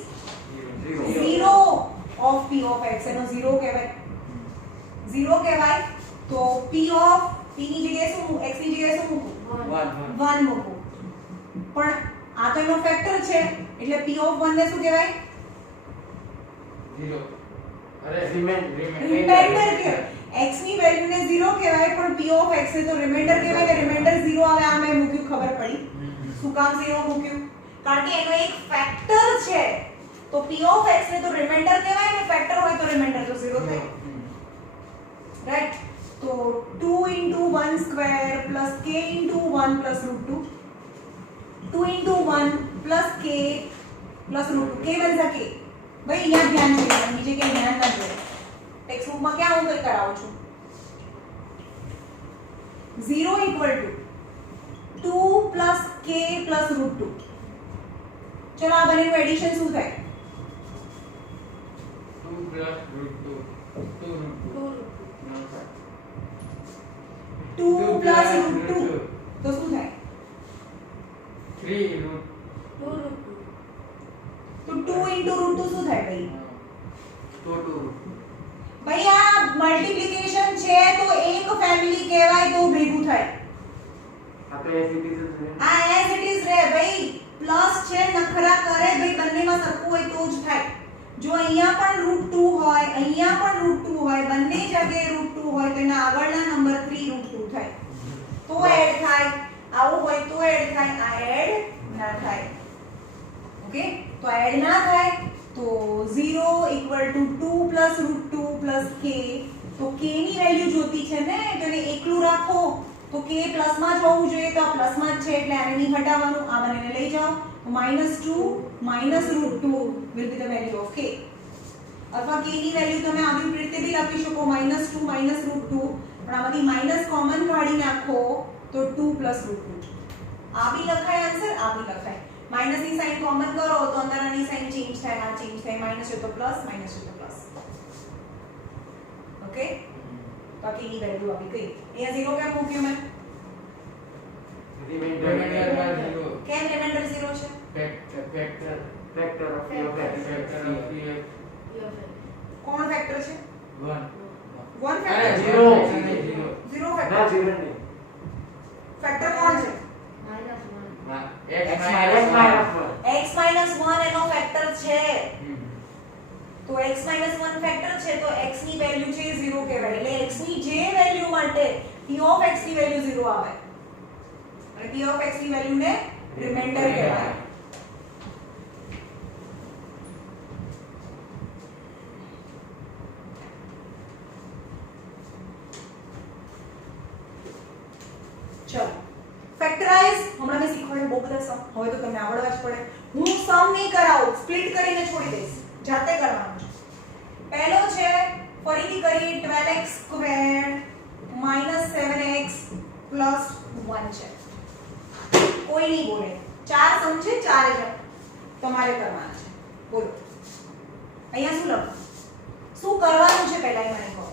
0 of p of x. એનો 0 કહેવાય. 0 કહેવાય. તો p of p ની જગ્યાએ શું મૂકું? x ની જગ્યાએ શું મૂકું? 1 મૂકું. પણ આ તો એનો ફેક્ટર છે એટલે p of 1 ને શું કહેવાય? 0. અરે રિમાઇન્ડર કહેવાય. x ની વેલ્યુ ને 0 કહેવાય પણ p ઓફ x એ તો રિમાઇન્ડર કહેવાય ને રિમાઇન્ડર 0 આવે આ મેં મૂક્યું ખબર પડી શું કામ 0 મૂક્યું કારણ કે એનો એક ફેક્ટર છે તો p ઓફ x ને તો રિમાઇન્ડર કહેવાય ને ફેક્ટર હોય તો રિમાઇન્ડર તો 0 થાય રાઈટ તો 2 into 1 square plus k into 1 plus root 2 2 into 1 plus k plus root 2 k બનશે k ભાઈ અહીંયા ધ્યાન છે બીજે કે ધ્યાન ના દે ટેક્સ્ટ બુક માં ક્યાં હું કઈ કરાવું છું 0 equal to 2 plus k plus root 2 ચલો આ બંનેનું એડિશન શું થાય 2 plus root 2 2 root 2 2 plus root 2 તો શું થાય 3 root 2 root 2 તો 2 into root 2 શું થાય ભાઈ 2 root ભાઈ આ મલ્ટીપ્લિકેશન છે તો એક ફેમિલી કહેવાય તો ભેગું થાય આ તો એસ ઇટ ઇઝ છે આ એઝ ઇટ ઇઝ રે ભાઈ પ્લસ છે નખરા કરે ભાઈ બંનેમાં સરખું હોય તો જ થાય જો અહીંયા પણ √2 હોય અહીંયા પણ √2 હોય બંને જગ્યાએ √2 હોય તો એના આગળના નંબર 3 √2 થાય તો એડ થાય આવું હોય તો એડ થાય આ એડ ના થાય ઓકે તો એડ ના થાય તો 0 = 2 plus √2 plus k તો k ની વેલ્યુ જોતી છે ને તો એને એકલું રાખો તો k પ્લસ માં જ હોવું જોઈએ તો આ પ્લસ માં જ છે એટલે આને નહીં હટાવવાનું આ બંનેને લઈ જાઓ તો -2 minus √2 will be the value of k અથવા k ની વેલ્યુ તમે આવી રીતે બી લખી શકો -2 minus √2 પણ આમાંથી માઈનસ કોમન કાઢી નાખો તો 2 plus √2 આ બી લખાય આન્સર આ બી લખાય માઈનસ ની સાઈન કોમન કરો તો અંદર આની સાઈન ચેન્જ થાય આ ચેન્જ થાય માઈનસ છે તો પ્લસ માઈનસ છે તો પ્લસ ઓકે બાકી ની વેલ્યુ આવી ગઈ અહીંયા 0 કેમ મૂક્યું મેં રિમાઇન્ડર કેમ રિમાઇન્ડર 0 છે factor factor of p of x factor of px કોણ ફેક્ટર છે 1 1 ફેક્ટર છે zero. 0 ના ફેક્ટર 0 નહીં ફેક્ટર કોણ છે x x minus minus 1 x 1 એનો ફેક્ટર છે તો x 1 ફેક્ટર છે તો x ની વેલ્યુ છે 0 કહેવાય એટલે x ની જે વેલ્યુ માટે p ઓફ x ની વેલ્યુ 0 આવે અને p ઓફ x ની વેલ્યુ ને રિમાઇન્ડર કહેવાય ચલો ફેક્ટરાઇઝ હમણાં મેં શીખવાડ્યું બહુ બધા સમ હવે તો તમને આવડવા જ પડે હું સમ નહીં કરાવું સ્પ્લિટ કરીને છોડી દઈશ જાતે કરવાનું છે પહેલો છે ફરીથી કરીએ 12x સ્ક્વેર્ડ -7x + 1 છે કોઈ નહીં બોલે ચાર સમ છે ચારે જ તમારે કરવાના છે બોલો અહીંયા શું લખું શું કરવાનું છે પહેલા એ મને કહો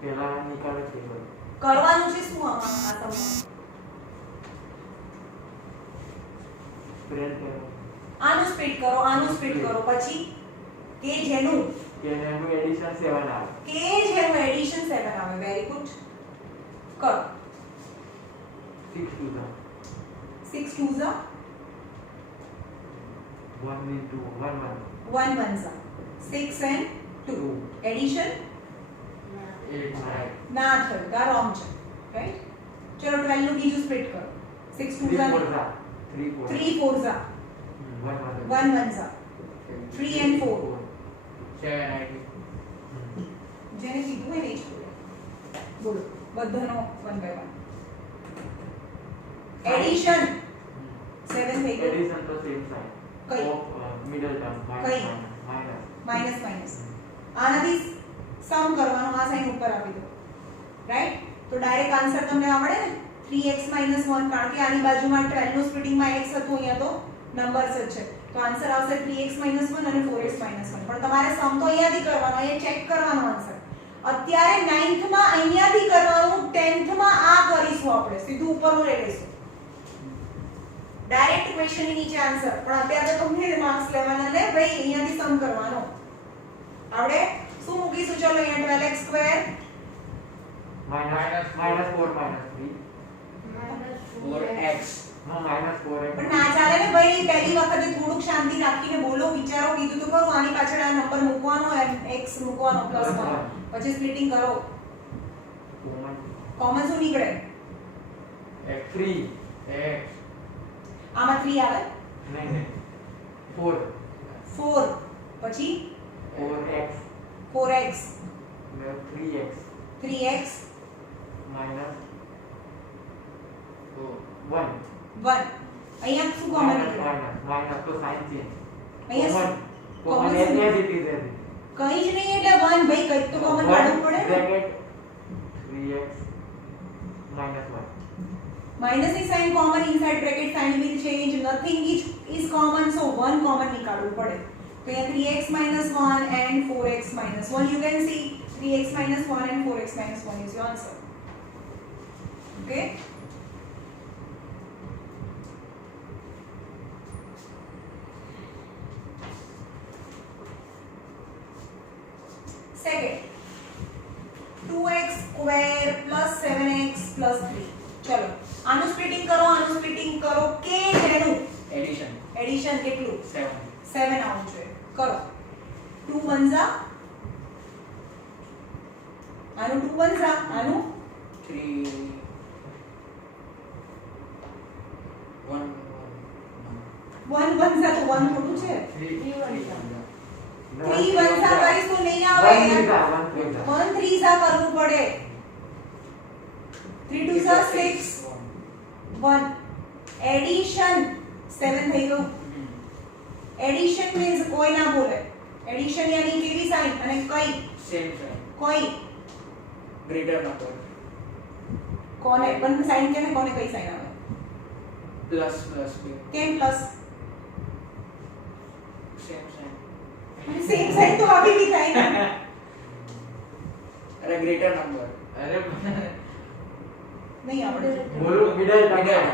પેલા નિકાલે છે કરવાનું છે શું આમાં આ સમમાં સ્પ્રેડ કરો આનું સ્પ્લિટ કરો આનું સ્પ્લિટ કરો પછી કે જેનું કે એનું એડિશન 7 આવે કે જેનું એડિશન 7 આવે વેરી ગુડ કરો 6 to the 6 2s 1 into 1 1 1s 6 and 2 addition 8 9 ના થયું આ રોંગ છે રાઈટ ચલો 12 નું બીજું સ્પ્લિટ કરો 6 2s 3 4s 1 1s 3 and 4 7 8 જેને કીધું એને જ બોલો બધાનો 1 by 1 એડિશન 7 થઈ ગયું એડિશન તો સેમ સાઇન કઈ મિડલ ટર્મ કઈ? માઈનસ માઈનસ આનાથી સમ કરવાનો આ સાઈન ઉપર આપી દો રાઈટ તો ડાયરેક્ટ આન્સર તમને આવડે ને 3x - 1 કારણ કે આની બાજુમાં 12 નું સ્પ્લિટિંગમાં x હતું અહીંયા તો નંબર્સ જ છે તો આન્સર આવશે 3x - 1 અને 4x - 1 પણ તમારે સમ તો અહીંયાથી કરવાનો અહીંયા ચેક કરવાનો આન્સર અત્યારે 9th માં અહીંયાથી કરવાનું 10th માં આ કરીશું આપણે સીધું ઉપરનું લઈ લઈશું ડાયરેક્ટ ક્વેશ્ચન ની નીચે આન્સર પણ અત્યારે તો તમને માર્ક્સ લેવાના ને ભાઈ અહીંયાથી સમ કરવાનો આવડે શું મૂકીશું ચલો અહીંયા 12x સ્ક્વેર માઈનસ 4 -3 4x નો -4x પણ ના ચાલે ને ભાઈ પહેલી વખતે થોડુંક શાંતિ રાખીને બોલો વિચારો કીધું તો ખરું આની પાછળ આ નંબર મૂકવાનો x x મૂકવાનો +1 પછી સ્પ્લિટિંગ કરો common કોમન શું નીકળે x3 x આમાં 3 આવે નહીં 4 4 પછી 4x 4x ને 3x 3x minus તો 1 1 અહીંયા શું કોમન નીકળે minus તો sign change અહીંયા common common as it is as it. કઈ જ નહીં એટલે 1 ભાઈ કઈ તો કોમન One કાઢવું પડે ને bracket 3x minus 1 minus ની sign common inside bracket sign will change nothing is common so 1 common નીકાળવું પડે તો અહીંયા 3x minus 1 and 4x minus 1 you can see 3x minus 1 and 4x minus 1 is your answer okay second 2x square plus 7x plus 3 ચલો આનું સ્પ્લિટિંગ કરો કે જેનું એડિશન એડિશન કેટલું 7 7 આવું જોઈએ કરો 2 વંજા આનું 2 વંજા આનું 3 1 1 વંજા તો 1 થોડું છે 3 વંજા કરીશ તો નહીં આવે 1 3 જા કરવું પડે 3 2 જા 6 1 એડિશન 7 થઈ ગયું એડિશન મીન્સ કોઈ ના બોલે એડિશન યાની કેવી સાઇન અને કઈ સેમ સાઇન કોઈ ગ્રેટર નંબર કોને બંને સાઇન કે ને કોને કઈ સાઇન આવે પ્લસ પ્લસ બે કેમ plus same sign same sign તો આવી भी થાય ને અરે ગ્રેટર નંબર અરે નહીં આવડે બોલો middle term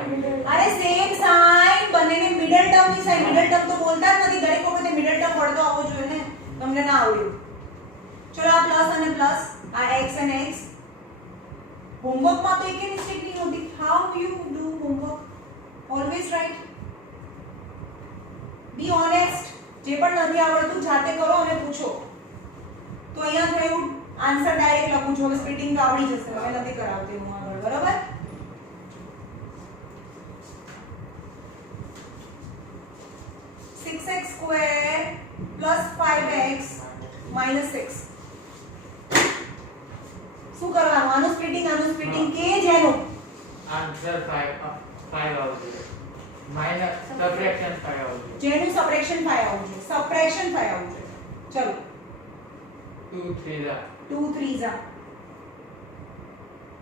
અરે સેમ સાઇન બંનેને મિડલ ટર્મ ની સાઇન મિડલ ટર્મ તો બોલતા જ નથી દરેક વખતે મિડલ ટર્મ પડતો આવવો જોઈએ ને તમને ના આવડ્યું ચલો આ પ્લસ અને પ્લસ આ x અને x હોમવર્ક માં તો એકે મિસ્ટેક નહીં હોતી how you do homework always right be honest જે પણ નથી આવડતું જાતે કરો અને પૂછો તો અહીંયા થોડું આન્સર ડાયરેક્ટ લખું છું હવે સ્પ્લિટિંગ તો આવડી જશે હવે નથી કરાવતી હું આગળ બરાબર x square plus 5x minus 6 શું કરવાનું આનું સ્પ્લિટિંગ કે જેનું આન્સર 5 આવશે માઈનસ સબટ્રેક્શન 5 આવશે જેનું સબટ્રેક્શન 5 આવું છે સબટ્રેક્શન 5 આવું છે ચલો 2 3 જા 2 3 જા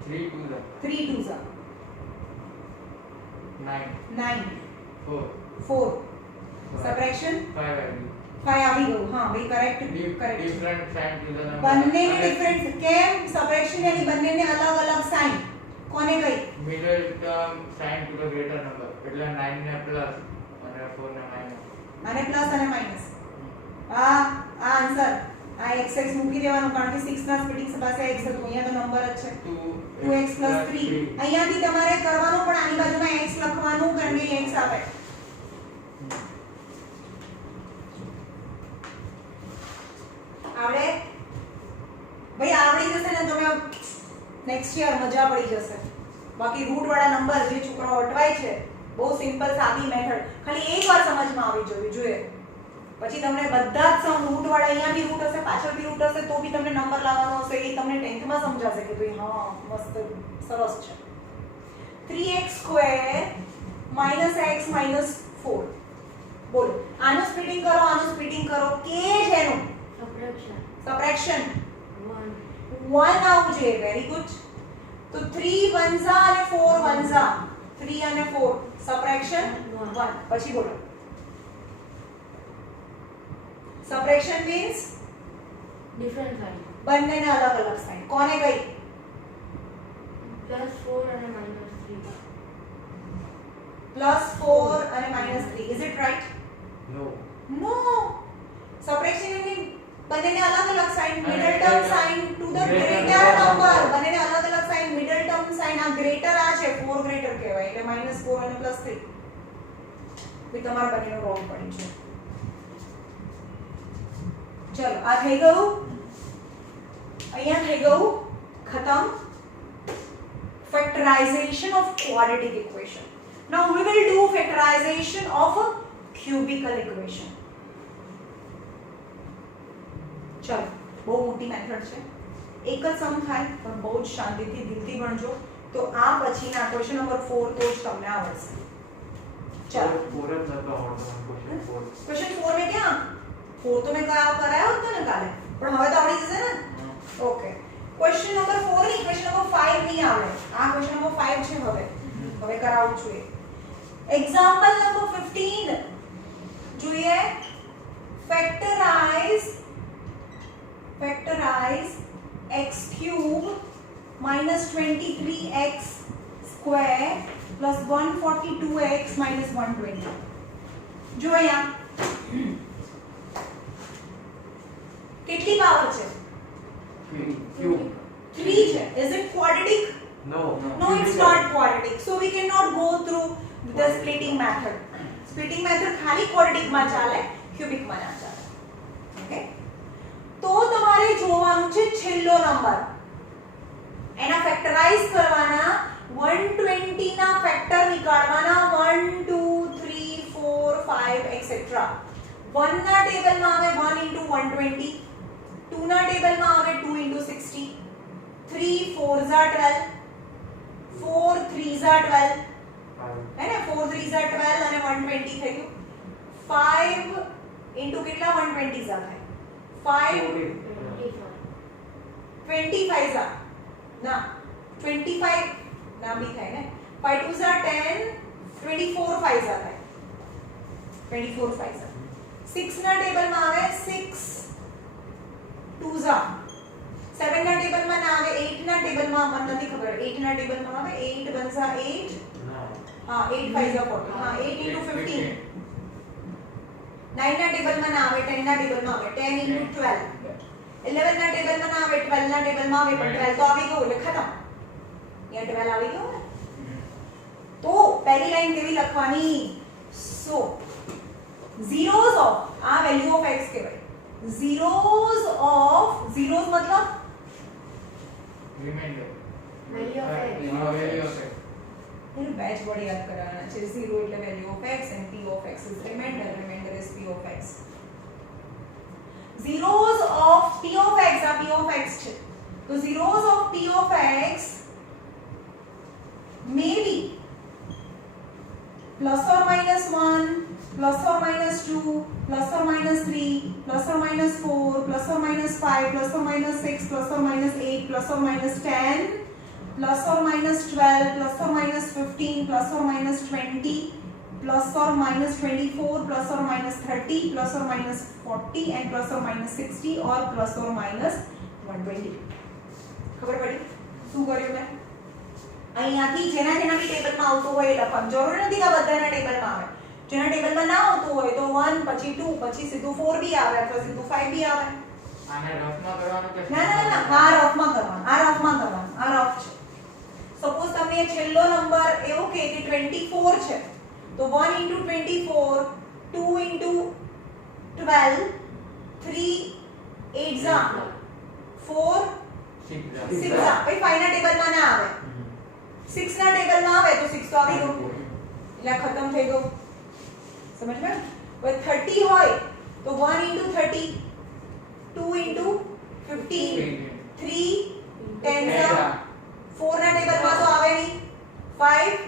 3 2 જા 3 2 જા 9 9 4 4 સબટ્રેક્શન 5 આવી 5 આવી ગયું હા ભાઈ correct different sign to the number બંનેને ડિફરન્ટ કેમ સબટ્રેક્શન યાની બંનેને અલગ અલગ સાઇન કોને કઈ middle term sign to the greater number એટલે 9 ને પ્લસ અને 4 ને માઈનસ અને પ્લસ અને માઈનસ આ આન્સર આ xx મૂકી દેવાનું કારણ કે 6 ના સ્પ્લિટિંગ પાસે x હતું અહીંયા તો નંબર જ છે 2x 3 અહીંયાથી તમારે કરવાનું પણ આની બાજુમાં x લખવાનું કારણ કે x આવે આવડે ભાઈ આવડી જશે ને તમે નેક્સ્ટ યર મજા પડી જશે બાકી રૂટ વાળા નંબર જે છોકરાઓ અટવાય છે બહુ સિમ્પલ સાદી મેથડ ખાલી એકવાર સમજમાં આવી જોઈએ પછી તમને બધા જ સમ રૂટ વાળા અહીંયા બી રૂટ હશે પાછળ બી રૂટ હશે તો બી તમને નંબર લાવવાનો હશે એ તમને 10th માં સમજાશે કે ભાઈ હા મસ્ત સરસ છે 3x square minus x minus 4 બોલો આનું સ્પ્લિટિંગ કરો કે જેનું સબટ્રેક્શન 1 આવું છે વેરી ગુડ તો 3 વંજા અને 4 વંજા 3 અને 4 સબટ્રેક્શન 1 પછી બોલો સબટ્રેક્શન મીન્સ ડિફરન્ટ સાઇન બંનેને અલગ અલગ સાઇન કોને કઈ +4 અને -3 +4 અને -3 is it right no no subtraction ની બંનેને અલગ અલગ sign middle term sign to the greater number બંનેને અલગ અલગ સાઇન મિડલ ટર્મ સાઇન આ ગ્રેટર આ છે 4 ગ્રેટર કહેવાય એટલે -4 અને +3 બી તમારા બંનેનો રોંગ પડી છે ચલો આ થઈ ગયું અહીંયા થઈ ગયું ખતમ factorization of quadratic equation. Now we will do factorization of a cubical equation. ચલો બહુ મોટી મેથડ છે, એક જ સમ થાય પણ બહુ જ શાંતિથી દિલથી ભણજો તો આ પછીના ક્વેશ્ચન નંબર 4 તો જ તમને આવડશે. ચલો फोर જ નતો આવડતો ક્વેશ્ચન 4. ક્વેશ્ચન 4 में क्या 4 तो मैं कराया होता ने काले પણ હવે તો આવડી જશે ને. ઓકે ક્વેશ્ચન નંબર 4 ની ક્વેશ્ચન નંબર 5 નહીં આવડે, આ ક્વેશ્ચન નંબર 5 છે. હવે કરાવું છું. એક્ઝામ્પલ નંબર 15 જોઈએ. ફેક્ટરાઇઝ x cube minus 23x square plus 142x minus 120. જો અહીંયા કેટલી પાવર છે? क्यूब 3 છે. Is it quadratic? No No, it's not quadratic. So we cannot go through the splitting method. Splitting method ખાલી quadratic માં ચાલે, cubic માં ના ચાલે. ઓકે, તો તમારે જોવાનું છે છેલ્લો નંબર, એના ફેક્ટરાઇઝ કરવાના, 120 ના ફેક્ટર નીકાળવાના, 1 2 3 4 5 એટસેટ્રા. 1 ના ટેબલમાં આવે 1 * 120, 2 ના ટેબલમાં આવે 2 * 60, 3 4 12, 4 3 12, है ना, 4 3 12 અને 120 થઈ ગયું. 5 * કેટલા 120 થાય? 5 25 જા ના 25 ના બી થાય ને. 5 2 10, 24 5 જા થાય, 24 5 જા. 6 ના ટેબલમાં આવે 6 2 જા. 7 ના ટેબલમાં ના આવે, 8 ના ટેબલમાં મને નથી ખબર, 8 ના ટેબલમાં આવે 8 બનસા 8 હા 8 5 જા 40 હા 8 * 15. 9 ના ટેબલમાં ના આવે, 10 ના ટેબલમાં આવે 10 * 12, 11 ના ટેબલમાં ના આવે, 12 ના ટેબલમાં આવે પણ 12 તો આવી ગયું એટલે ખતમ. અહીંયા 12 આવી ગયું ને. તો પહેલી લાઈન કેવી લખવાની? સો zeros of આ વેલ્યુ ઓફ x કહેવાય. zeros of zeros મતલબ remainder Value of x. value of x. એને બેચ વર્ડ યાદ કરવાના છે. 0 એટલે value of x and p of x is remainder is p of x. zeros of p of x આ p of x છે, તો zeros of p of x may be plus or minus 1, plus or minus 2, plus or minus 3, plus or minus 4, plus or minus 5, plus or minus 6, plus or minus 8, plus or minus 10, plus or minus 12, plus or minus 15, plus or minus 20, plus or minus 24, plus or minus 30, plus or minus 40 and plus or minus 60 or plus or minus 120. ખબર પડી શું કર્યું મેં? અહીંયાથી જેના જેના બી ટેબલમાં આવતું હોય એ લખવાનું. જરૂર નથી કે બધાના ટેબલમાં આવે. જેના ટેબલમાં ના આવતું હોય તો 1 પછી 2 પછી સીધું 4 બી આવે અથવા સીધું 5 બી આવે. આને રફમાં કરવાનું કે ના ના ના આ રફમાં કરવાનું, આ રફમાં કરવાનું, આ રફ છે. સપોઝ તમને છેલ્લો નંબર એવો કે 24 છે તો 1 * 24, 2 * 12, 3 8 જા 4 6 જા. ભાઈ 5 ના ટેબલમાં ના આવે, 6 ના ટેબલમાં આવે તો 6 તો આવી ગયું એટલે ખતમ થઈ ગયું. સમજ પડી? હવે 30 હોય તો 1 * 30, 2 * 15, 3 10 જા 4 ના ટેબલમાં તો આવે નહીં, 5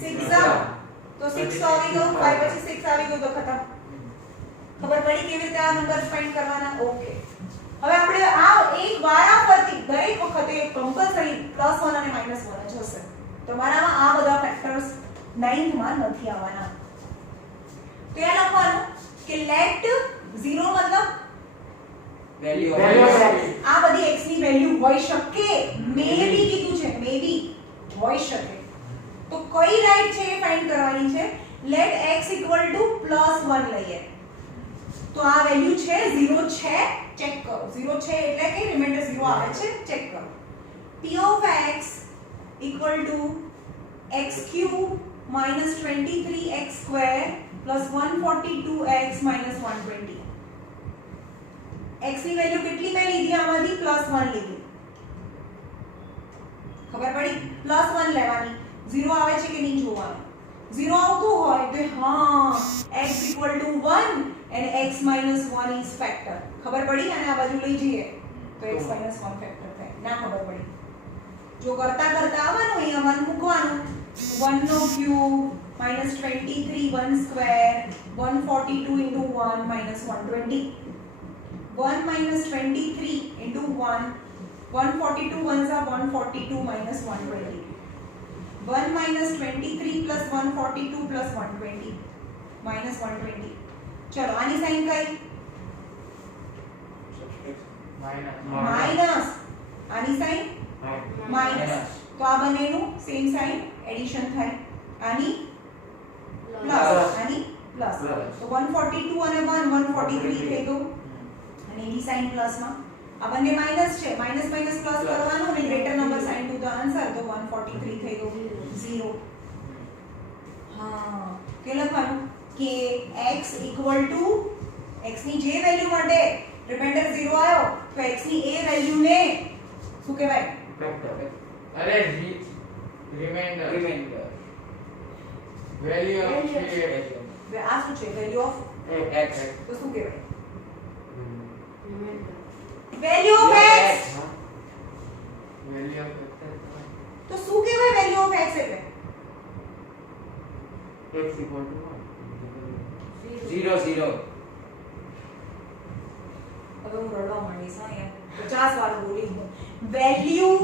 6 જા તો 6 તો આવી ગયું, 5 પછી 6 આવી ગયું તો ખતમ. ખબર પડી કેવી રીતે આ નંબર ફાઇન્ડ કરવાના? ઓકે, હવે આપણે આ એક વારાફરતી દરેક વખતે કમ્પલસરી +1 અને -1 જ હશે. તમારામાં આ બધા ફેક્ટર્સ 9th માં નથી આવવાના. તો એ લખવાનું કે લેટ 0 મતલબ વેલ્યુ Value of x. આ બધી x ની વેલ્યુ હોઈ શકે, મે બી કીધું છે, મે બી હોઈ શકે. તો કઈ રાઈટ છે એ ફાઇન્ડ કરવાની છે. લેટ x +1 લઈએ તો આ વેલ્યુ છે 0 છે, ચેક કરો. 0 છે એટલે કે રિમાઇન્ડર 0 આવે છે, ચેક કરો. p of x = x³ - 23x² + 142x - 120. x ની વેલ્યુ કેટલી મેં લીધી? આમાંથી +1 લીધી. ખબર પડી? +1 લેવાની, 0 આવે છે કે નહીં જોવાનું. 0 આવતું હોય તો હા x = 1 and x - 1 is factor. ખબર પડી? અને આ બાજુ લઈ જઈએ તો x - 1 ફેક્ટર થાય. ના ખબર પડી? જો કરતા કરતા આવવાનું, અહીંયા 1 મૂકવાનું, 1 નો cube -23 1 square 142 into 1 -120. 1 -23 into 1 142 ones are 142 minus 120. 1 minus 23 plus 142 plus 120 minus 120. चलो आनी साइन कई माइनस आनी साइन माइनस तो आ बनेનું સેમ સાઇન એડિશન થાય આની પ્લસ આની પ્લસ તો 142 અને 1 143 થઈ ગયું અને એની સાઇન પ્લસ માં આ બંને માઈનસ છે માઈનસ માઈનસ પ્લસ કરવાનું અને greater number sign to the answer તો 143 થઈ ગયું 0 હા કે લખવાનું કે x = x ની જે વેલ્યુ માટે રિમાઇન્ડર 0 આવ્યો તો x ની એ વેલ્યુ ને શું કહેવાય અરે રિમાઇન્ડર વેલ્યુ ઓફ આ શું છે વેલ્યુ ઓફ x તો શું કહેવાય value of x value of તો શું કહેવાય વેલ્યુ ઓફ x એટલે x = 0 0 હવે હું રડવા માંડીશ હા યાર 50 વાર બોલી હું વેલ્યુ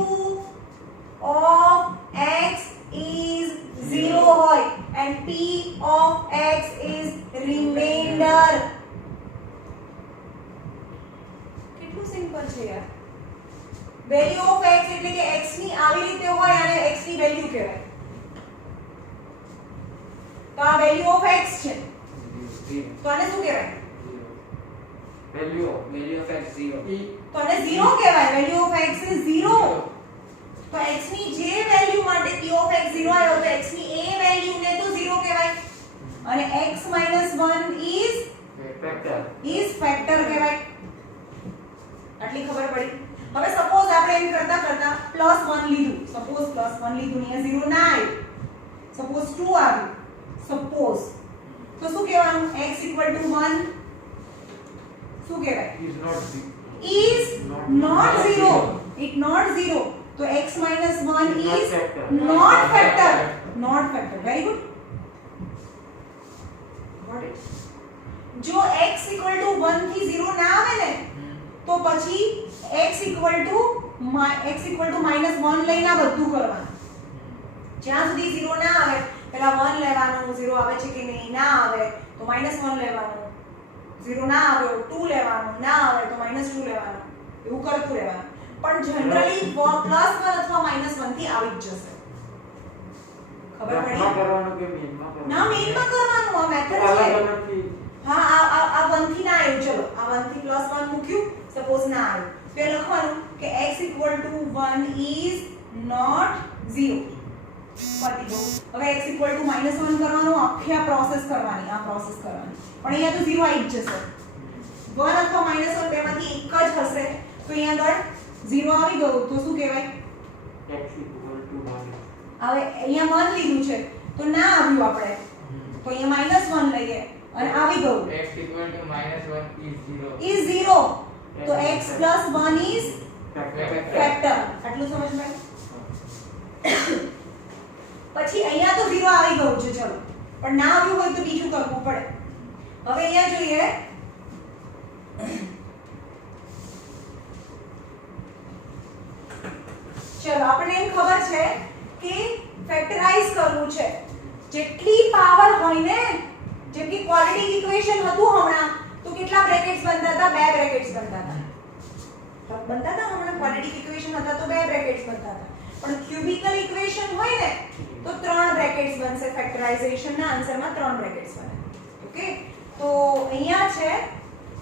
ઓફ x is 0 હોય and p of x is remainder. કેટલું સિમ્પલ છે યાર વેલ્યુ ઓફ x એટલે કે x ની આવી રીતે હોય અને x ની વેલ્યુ કહેવાય તો આ વેલ્યુ ઓફ x છે તો આને શું કહેવાય value of x 0 તો આને 0 કહેવાય વેલ્યુ ઓફ x is 0 તો x ની જે વેલ્યુ માટે p of x 0 આવ્યો તો x ની એ વેલ્યુ ને તો 0 કહેવાય અને x - 1 is factor કહેવાય આટલી ખબર પડી હવે સપોઝ આપણે એમ કરતા કરતા +1 લીધું સપોઝ +1 લીધું ને 0 ના આવ્યું સપોઝ 2 આવ્યું સપોઝ તો શું કહેવાનું x = 1 શું કહેવાય is not is not 0 it not 0 तो x - 1 is not factor very good got it जो x = 1 થી 0 ના આવે ને તો પછી x = -1 લઈને બધું કરવાનું જ્યાં સુધી 0 ના આવે પહેલા 1 લેવાનું 0 આવે છે કે નહીં ના આવે તો -1 લેવાનું 0 ના આવે તો 2 લેવાનું ના આવે તો -2 લેવાનું એવું કરતું રહેવાનું પણ જનરલી +1 અથવા -1 થી આવી જ જશે ખબર પડી કરવાનું કે મેઇનમાં કરવાનું ના મેઇનમાં કરવાનું આ મેથડ છે હા આ 1 થી ના આવ્યું ચલો આ 1 થી +1 મૂક્યું સપોઝ ના આવ્યું તો લખવાનું કે x = 1 is not 0 પતી ગયું હવે x = -1 કરવાનું આખી આ પ્રોસેસ કરવાની પણ અહીંયા તો 0 આવી જ જશે 1 અથવા -1 બેમાંથી એક જ હશે તો અહીંયા આગળ 0 આવી ગયું તો શું કહેવાય x = હવે અહીંયા 1 લીધું છે તો ના આવ્યું આપણે તો અહીંયા -1 લઈએ અને આવી ગયું x = -1 is 0 તો x + 1 is factor આટલું સમજ પડી પછી અહીંયા તો 0 આવી ગયું છે ચલો પણ ના આવ્યું હોય તો બીજું કરવું પડે હવે અહીંયા જોઈએ ચલો આપણને એમ ખબર છે કે ફેક્ટરાઇઝ કરવું છે જેટલી પાવર હોય ને જેમ કે ક્વોડ્રેટિક ઇક્વેશન હતું હમણાં તો કેટલા બ્રેકેટ્સ બનતા હતા બે બ્રેકેટ્સ બનતા હતા હમણાં ક્વોડ્રેટિક ઇક્વેશન હતા તો બે બ્રેકેટ્સ બનતા હતા પણ ક્યુબિકલ ઇક્વેશન હોય ને તો ત્રણ બ્રેકેટ્સ બનશે ફેક્ટરાઇઝેશન ના આન્સરમાં ત્રણ બ્રેકેટ્સ બને ઓકે તો અહીંયા છે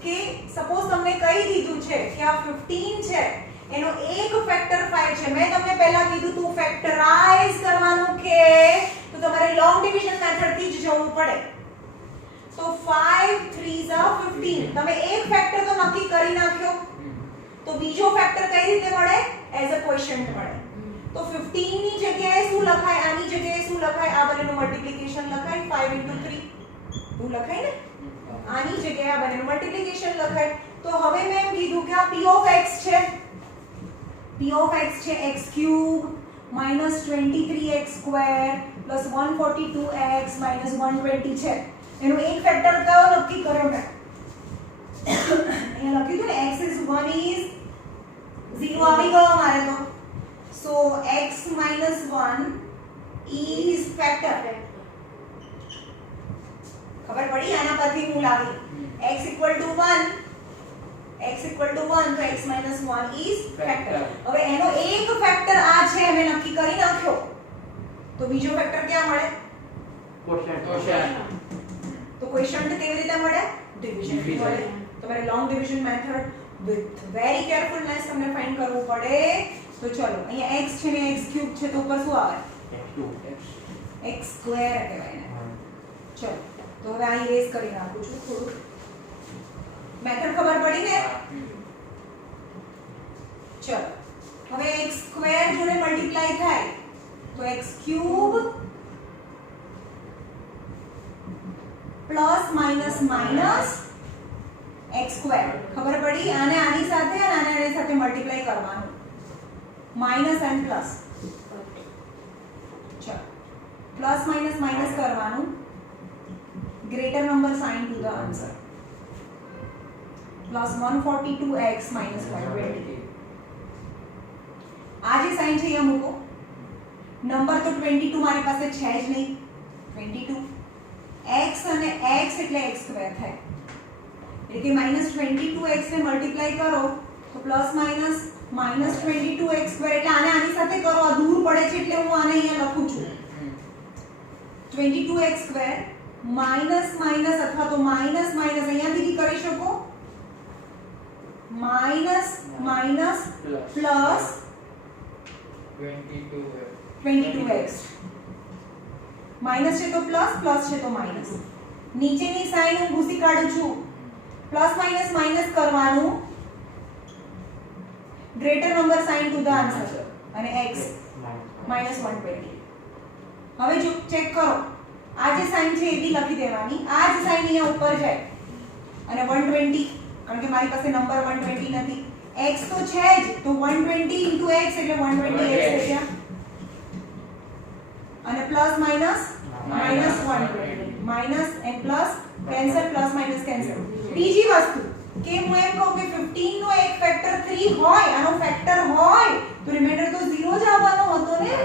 કે સપોઝ તમને કહી દીધું છે કે આ 15 છે એનો એક ફેક્ટર 5 છે મેં તમને પહેલા કીધું તું ફેક્ટરાઇઝ કરવાનું કે તો તમારે લોંગ ડિવિઝન મેથડ થી જ જવું પડે તો 5 3s are 15 તમે એક ફેક્ટર તો નક્કી કરી નાખ્યો તો બીજો ફેક્ટર કઈ રીતે મળે એઝ અ ક્વોશન્ટ મળે તો 15 ની જગ્યાએ શું લખાય, આની જગ્યાએ શું લખાય, આ બંનેનું મલ્ટીપ્લિકેશન લખાય 5 * 3 એવું લખાય ને, આની જગ્યાએ આ બંનેનું મલ્ટીપ્લિકેશન લખાય. તો હવે મેં એમ કીધું કે આ p of x છે, p of x છે x³ -23x² + 142x - 120 છે. એનું એક ફેક્ટર કયો નક્કી કર્યો મેં, અહીંયા લખ્યું હતું ને x is 1 is 0 આવી ગયો મારે તો. સો x - 1 is factor. ખબર પડી આના પરથી હું લાવી x = 1 તો x - 1 is factor. હવે એનો એક ફેક્ટર આ છે અમે નક્કી કરી નાખ્યો, તો બીજો ફેક્ટર ક્યાં મળે, क्वेश्चन તો ક્વોશન્ટ કેવી રીતે મળે, ડિવિઝન મળે. તમારે long division method with very carefulness તમને ફાઇન્ડ કરવું પડે. તો ચલો અહીંયા x છે ને x³ છે તો ઉપર શું આવે, x2 x² કહેવાય ને. ચલો તો હવે આ ઇરેઝ કરી નાખું છું થોડું. મેથડ ખબર પડી ને. ચલો હવે x² જોડે મલ્ટીપ્લાય થાય તો x³ plus minus minus x² ખબર પડી. આને આની સાથે અને આની સાથે મલ્ટીપ્લાય કરવાનું, માઈનસ એન્ડ પ્લસ. ચલો પ્લસ માઈનસ માઈનસ કરવાનું, greater number sign to the answer, plus 142x minus 120. આ જે સાઇન છે અહીંયા મૂકો. નંબર તો 22 મારી પાસે છે જ નહીં, 22 x અને x એટલે x² થાય, એટલે કે -22x ને મલ્ટીપ્લાય કરો તો પ્લસ માઈનસ -22x² એટલે આને આની સાથે કરો, આ દૂર પડે છે એટલે હું આને અહીંયા લખું છું 22x² માઈનસ માઈનસ અથવા તો માઈનસ માઈનસ અહીંયાથી બી કરી શકો, minus minus plus 22x. Minus છે તો પ્લસ, પ્લસ છે તો માઈનસ. નીચેની સાઈન હું ભૂસી કાઢું છું, પ્લસ માઈનસ માઈનસ કરવાનું, greater number sign to the answer અને x -120. હવે જો ચેક કરો, આ જે સાઇન છે એ બી લખી દેવાની, આ જ સાઇન અહીંયા ઉપર જાય અને 120 કારણ કે મારી પાસે નંબર 120 નથી, x તો છે જ તો 120 * x એટલે 120x થઈ ગયા અને plus minus -120 minus and plus cancel, plus minus cancel. બીજી વસ્તુ કે હું એમ કહું કે 15 નો એક ફેક્ટર 3 હોય, આનો ફેક્ટર હોય તો રિમાઇન્ડર તો 0 જ આવવાનો હતો ને.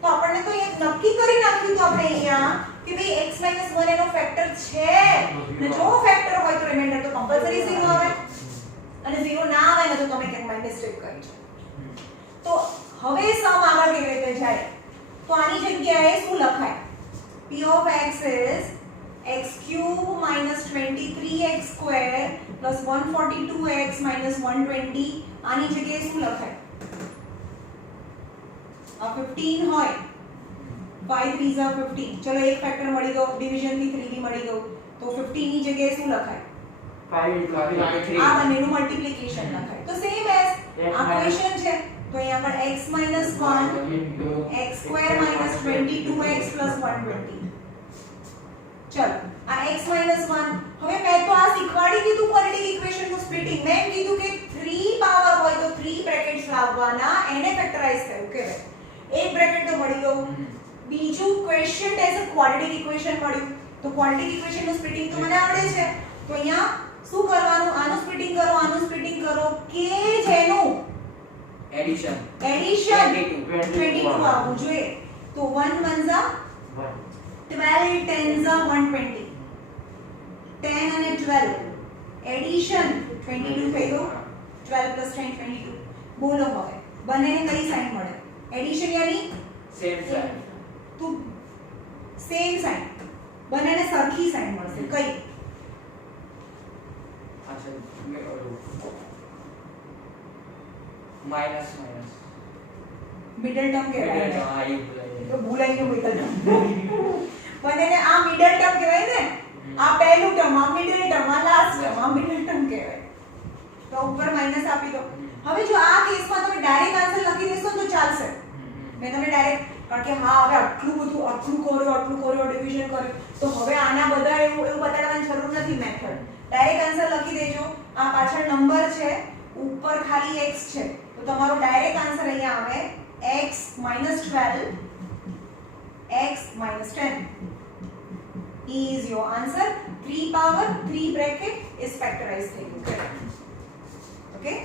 તો આપણને તો એક નક્કી કરી નાખ્યું તો આપણે અહીંયા કે ભાઈ x - 1 એનો ફેક્ટર છે ને જો ફેક્ટર હોય તો રિમાઇન્ડર તો કમ્પલસરી 0 આવે અને 0 ના આવે ને તો તમે કંઈક મિસ્ટેક કરી છે. તો હવે સમ આગળ કેવી રીતે જાય, તો આની જગ્યાએ શું લખાય, p of x is x³ -23x² + 142x - 120. આની જગ્યાએ શું લખાય, આ 15 હોય 5 3 are 15. ચલો એક ફેક્ટર મળી ગયો, ડિવિઝન થી 3 બી મળી ગયો તો 15 ની જગ્યાએ શું લખાય, 5 * 3 આ બંનેનું મલ્ટીપ્લિકેશન લખાય. તો સેમ એઝ આ ક્વેશ્ચન છે તો અહીંયા પર x - 1 x² -22x + 120. ચલો આ x - 1 હવે મેં તો આ શીખવાડી દીધું ક્વોડ્રેટિક ઇક્વેશન નું સ્પ્લિટિંગ. મેં કીધું કે 3 પાવર હોય તો 3 બ્રેકેટ્સ લાવવાના, એને ફેક્ટરાઇઝ થયું કહેવાય. એક બ્રેકેટ તો મળી ગયું, બીજું question as a quadratic equation મળ્યું. તો ક્વોડ્રેટિક ઇક્વેશન નું સ્પ્લિટિંગ તો મને આવડે છે, તો અહીંયા શું કરવાનું, આનું સ્પ્લિટિંગ કરો, આનું સ્પ્લિટિંગ કરો કે જેનું એડિશન 22 આવવું જોઈએ. તો 1 * 1 12 10 120, 10 અને 12 એડિશન 22 થઈ ગયું, 12 + 10 22. બોલો હવે બંનેને કઈ સાઈન મળે, એડિશન યાની સેમ સાઇન, તો સેમ સાઈન, બંનેને સરખી સાઈન મળશે. કઈ, અચ્છા માઈનસ મિડલ ટર્મ કહેવાય ને. હા એ ભૂલાઈ તો ભૂલાઈ ગયું મિડલ ટર્મ. બંનેને આ મિડલ ટર્મ કહેવાય ને, આ પહેલું ટર્મ, આ મિડલ ટર્મ, આ લાસ્ટ ટર્મ, આ મિડલ ટર્મ કહેવાય. તો ઉપર માઈનસ આપી દો. હવે જો આ કેસમાં તમે ડાયરેક્ટ આન્સર લખી દેશો તો ચાલશે, મેં તમને ડાયરેક્ટ કારણ કે હા હવે આટલું કર્યું ડિવિઝન કર્યું તો હવે આના બધા એવું બતાડવાની જરૂર નથી મેથડ ડાયરેક્ટ આન્સર લખી દેજો આ પાછળ નંબર છે ઉપર ખાલી x છે તો તમારો ડાયરેક્ટ આન્સર અહીંયા આવે x - 12 x - 10 is your answer 3 power 3 bracket is factorized થઈ ગયું okay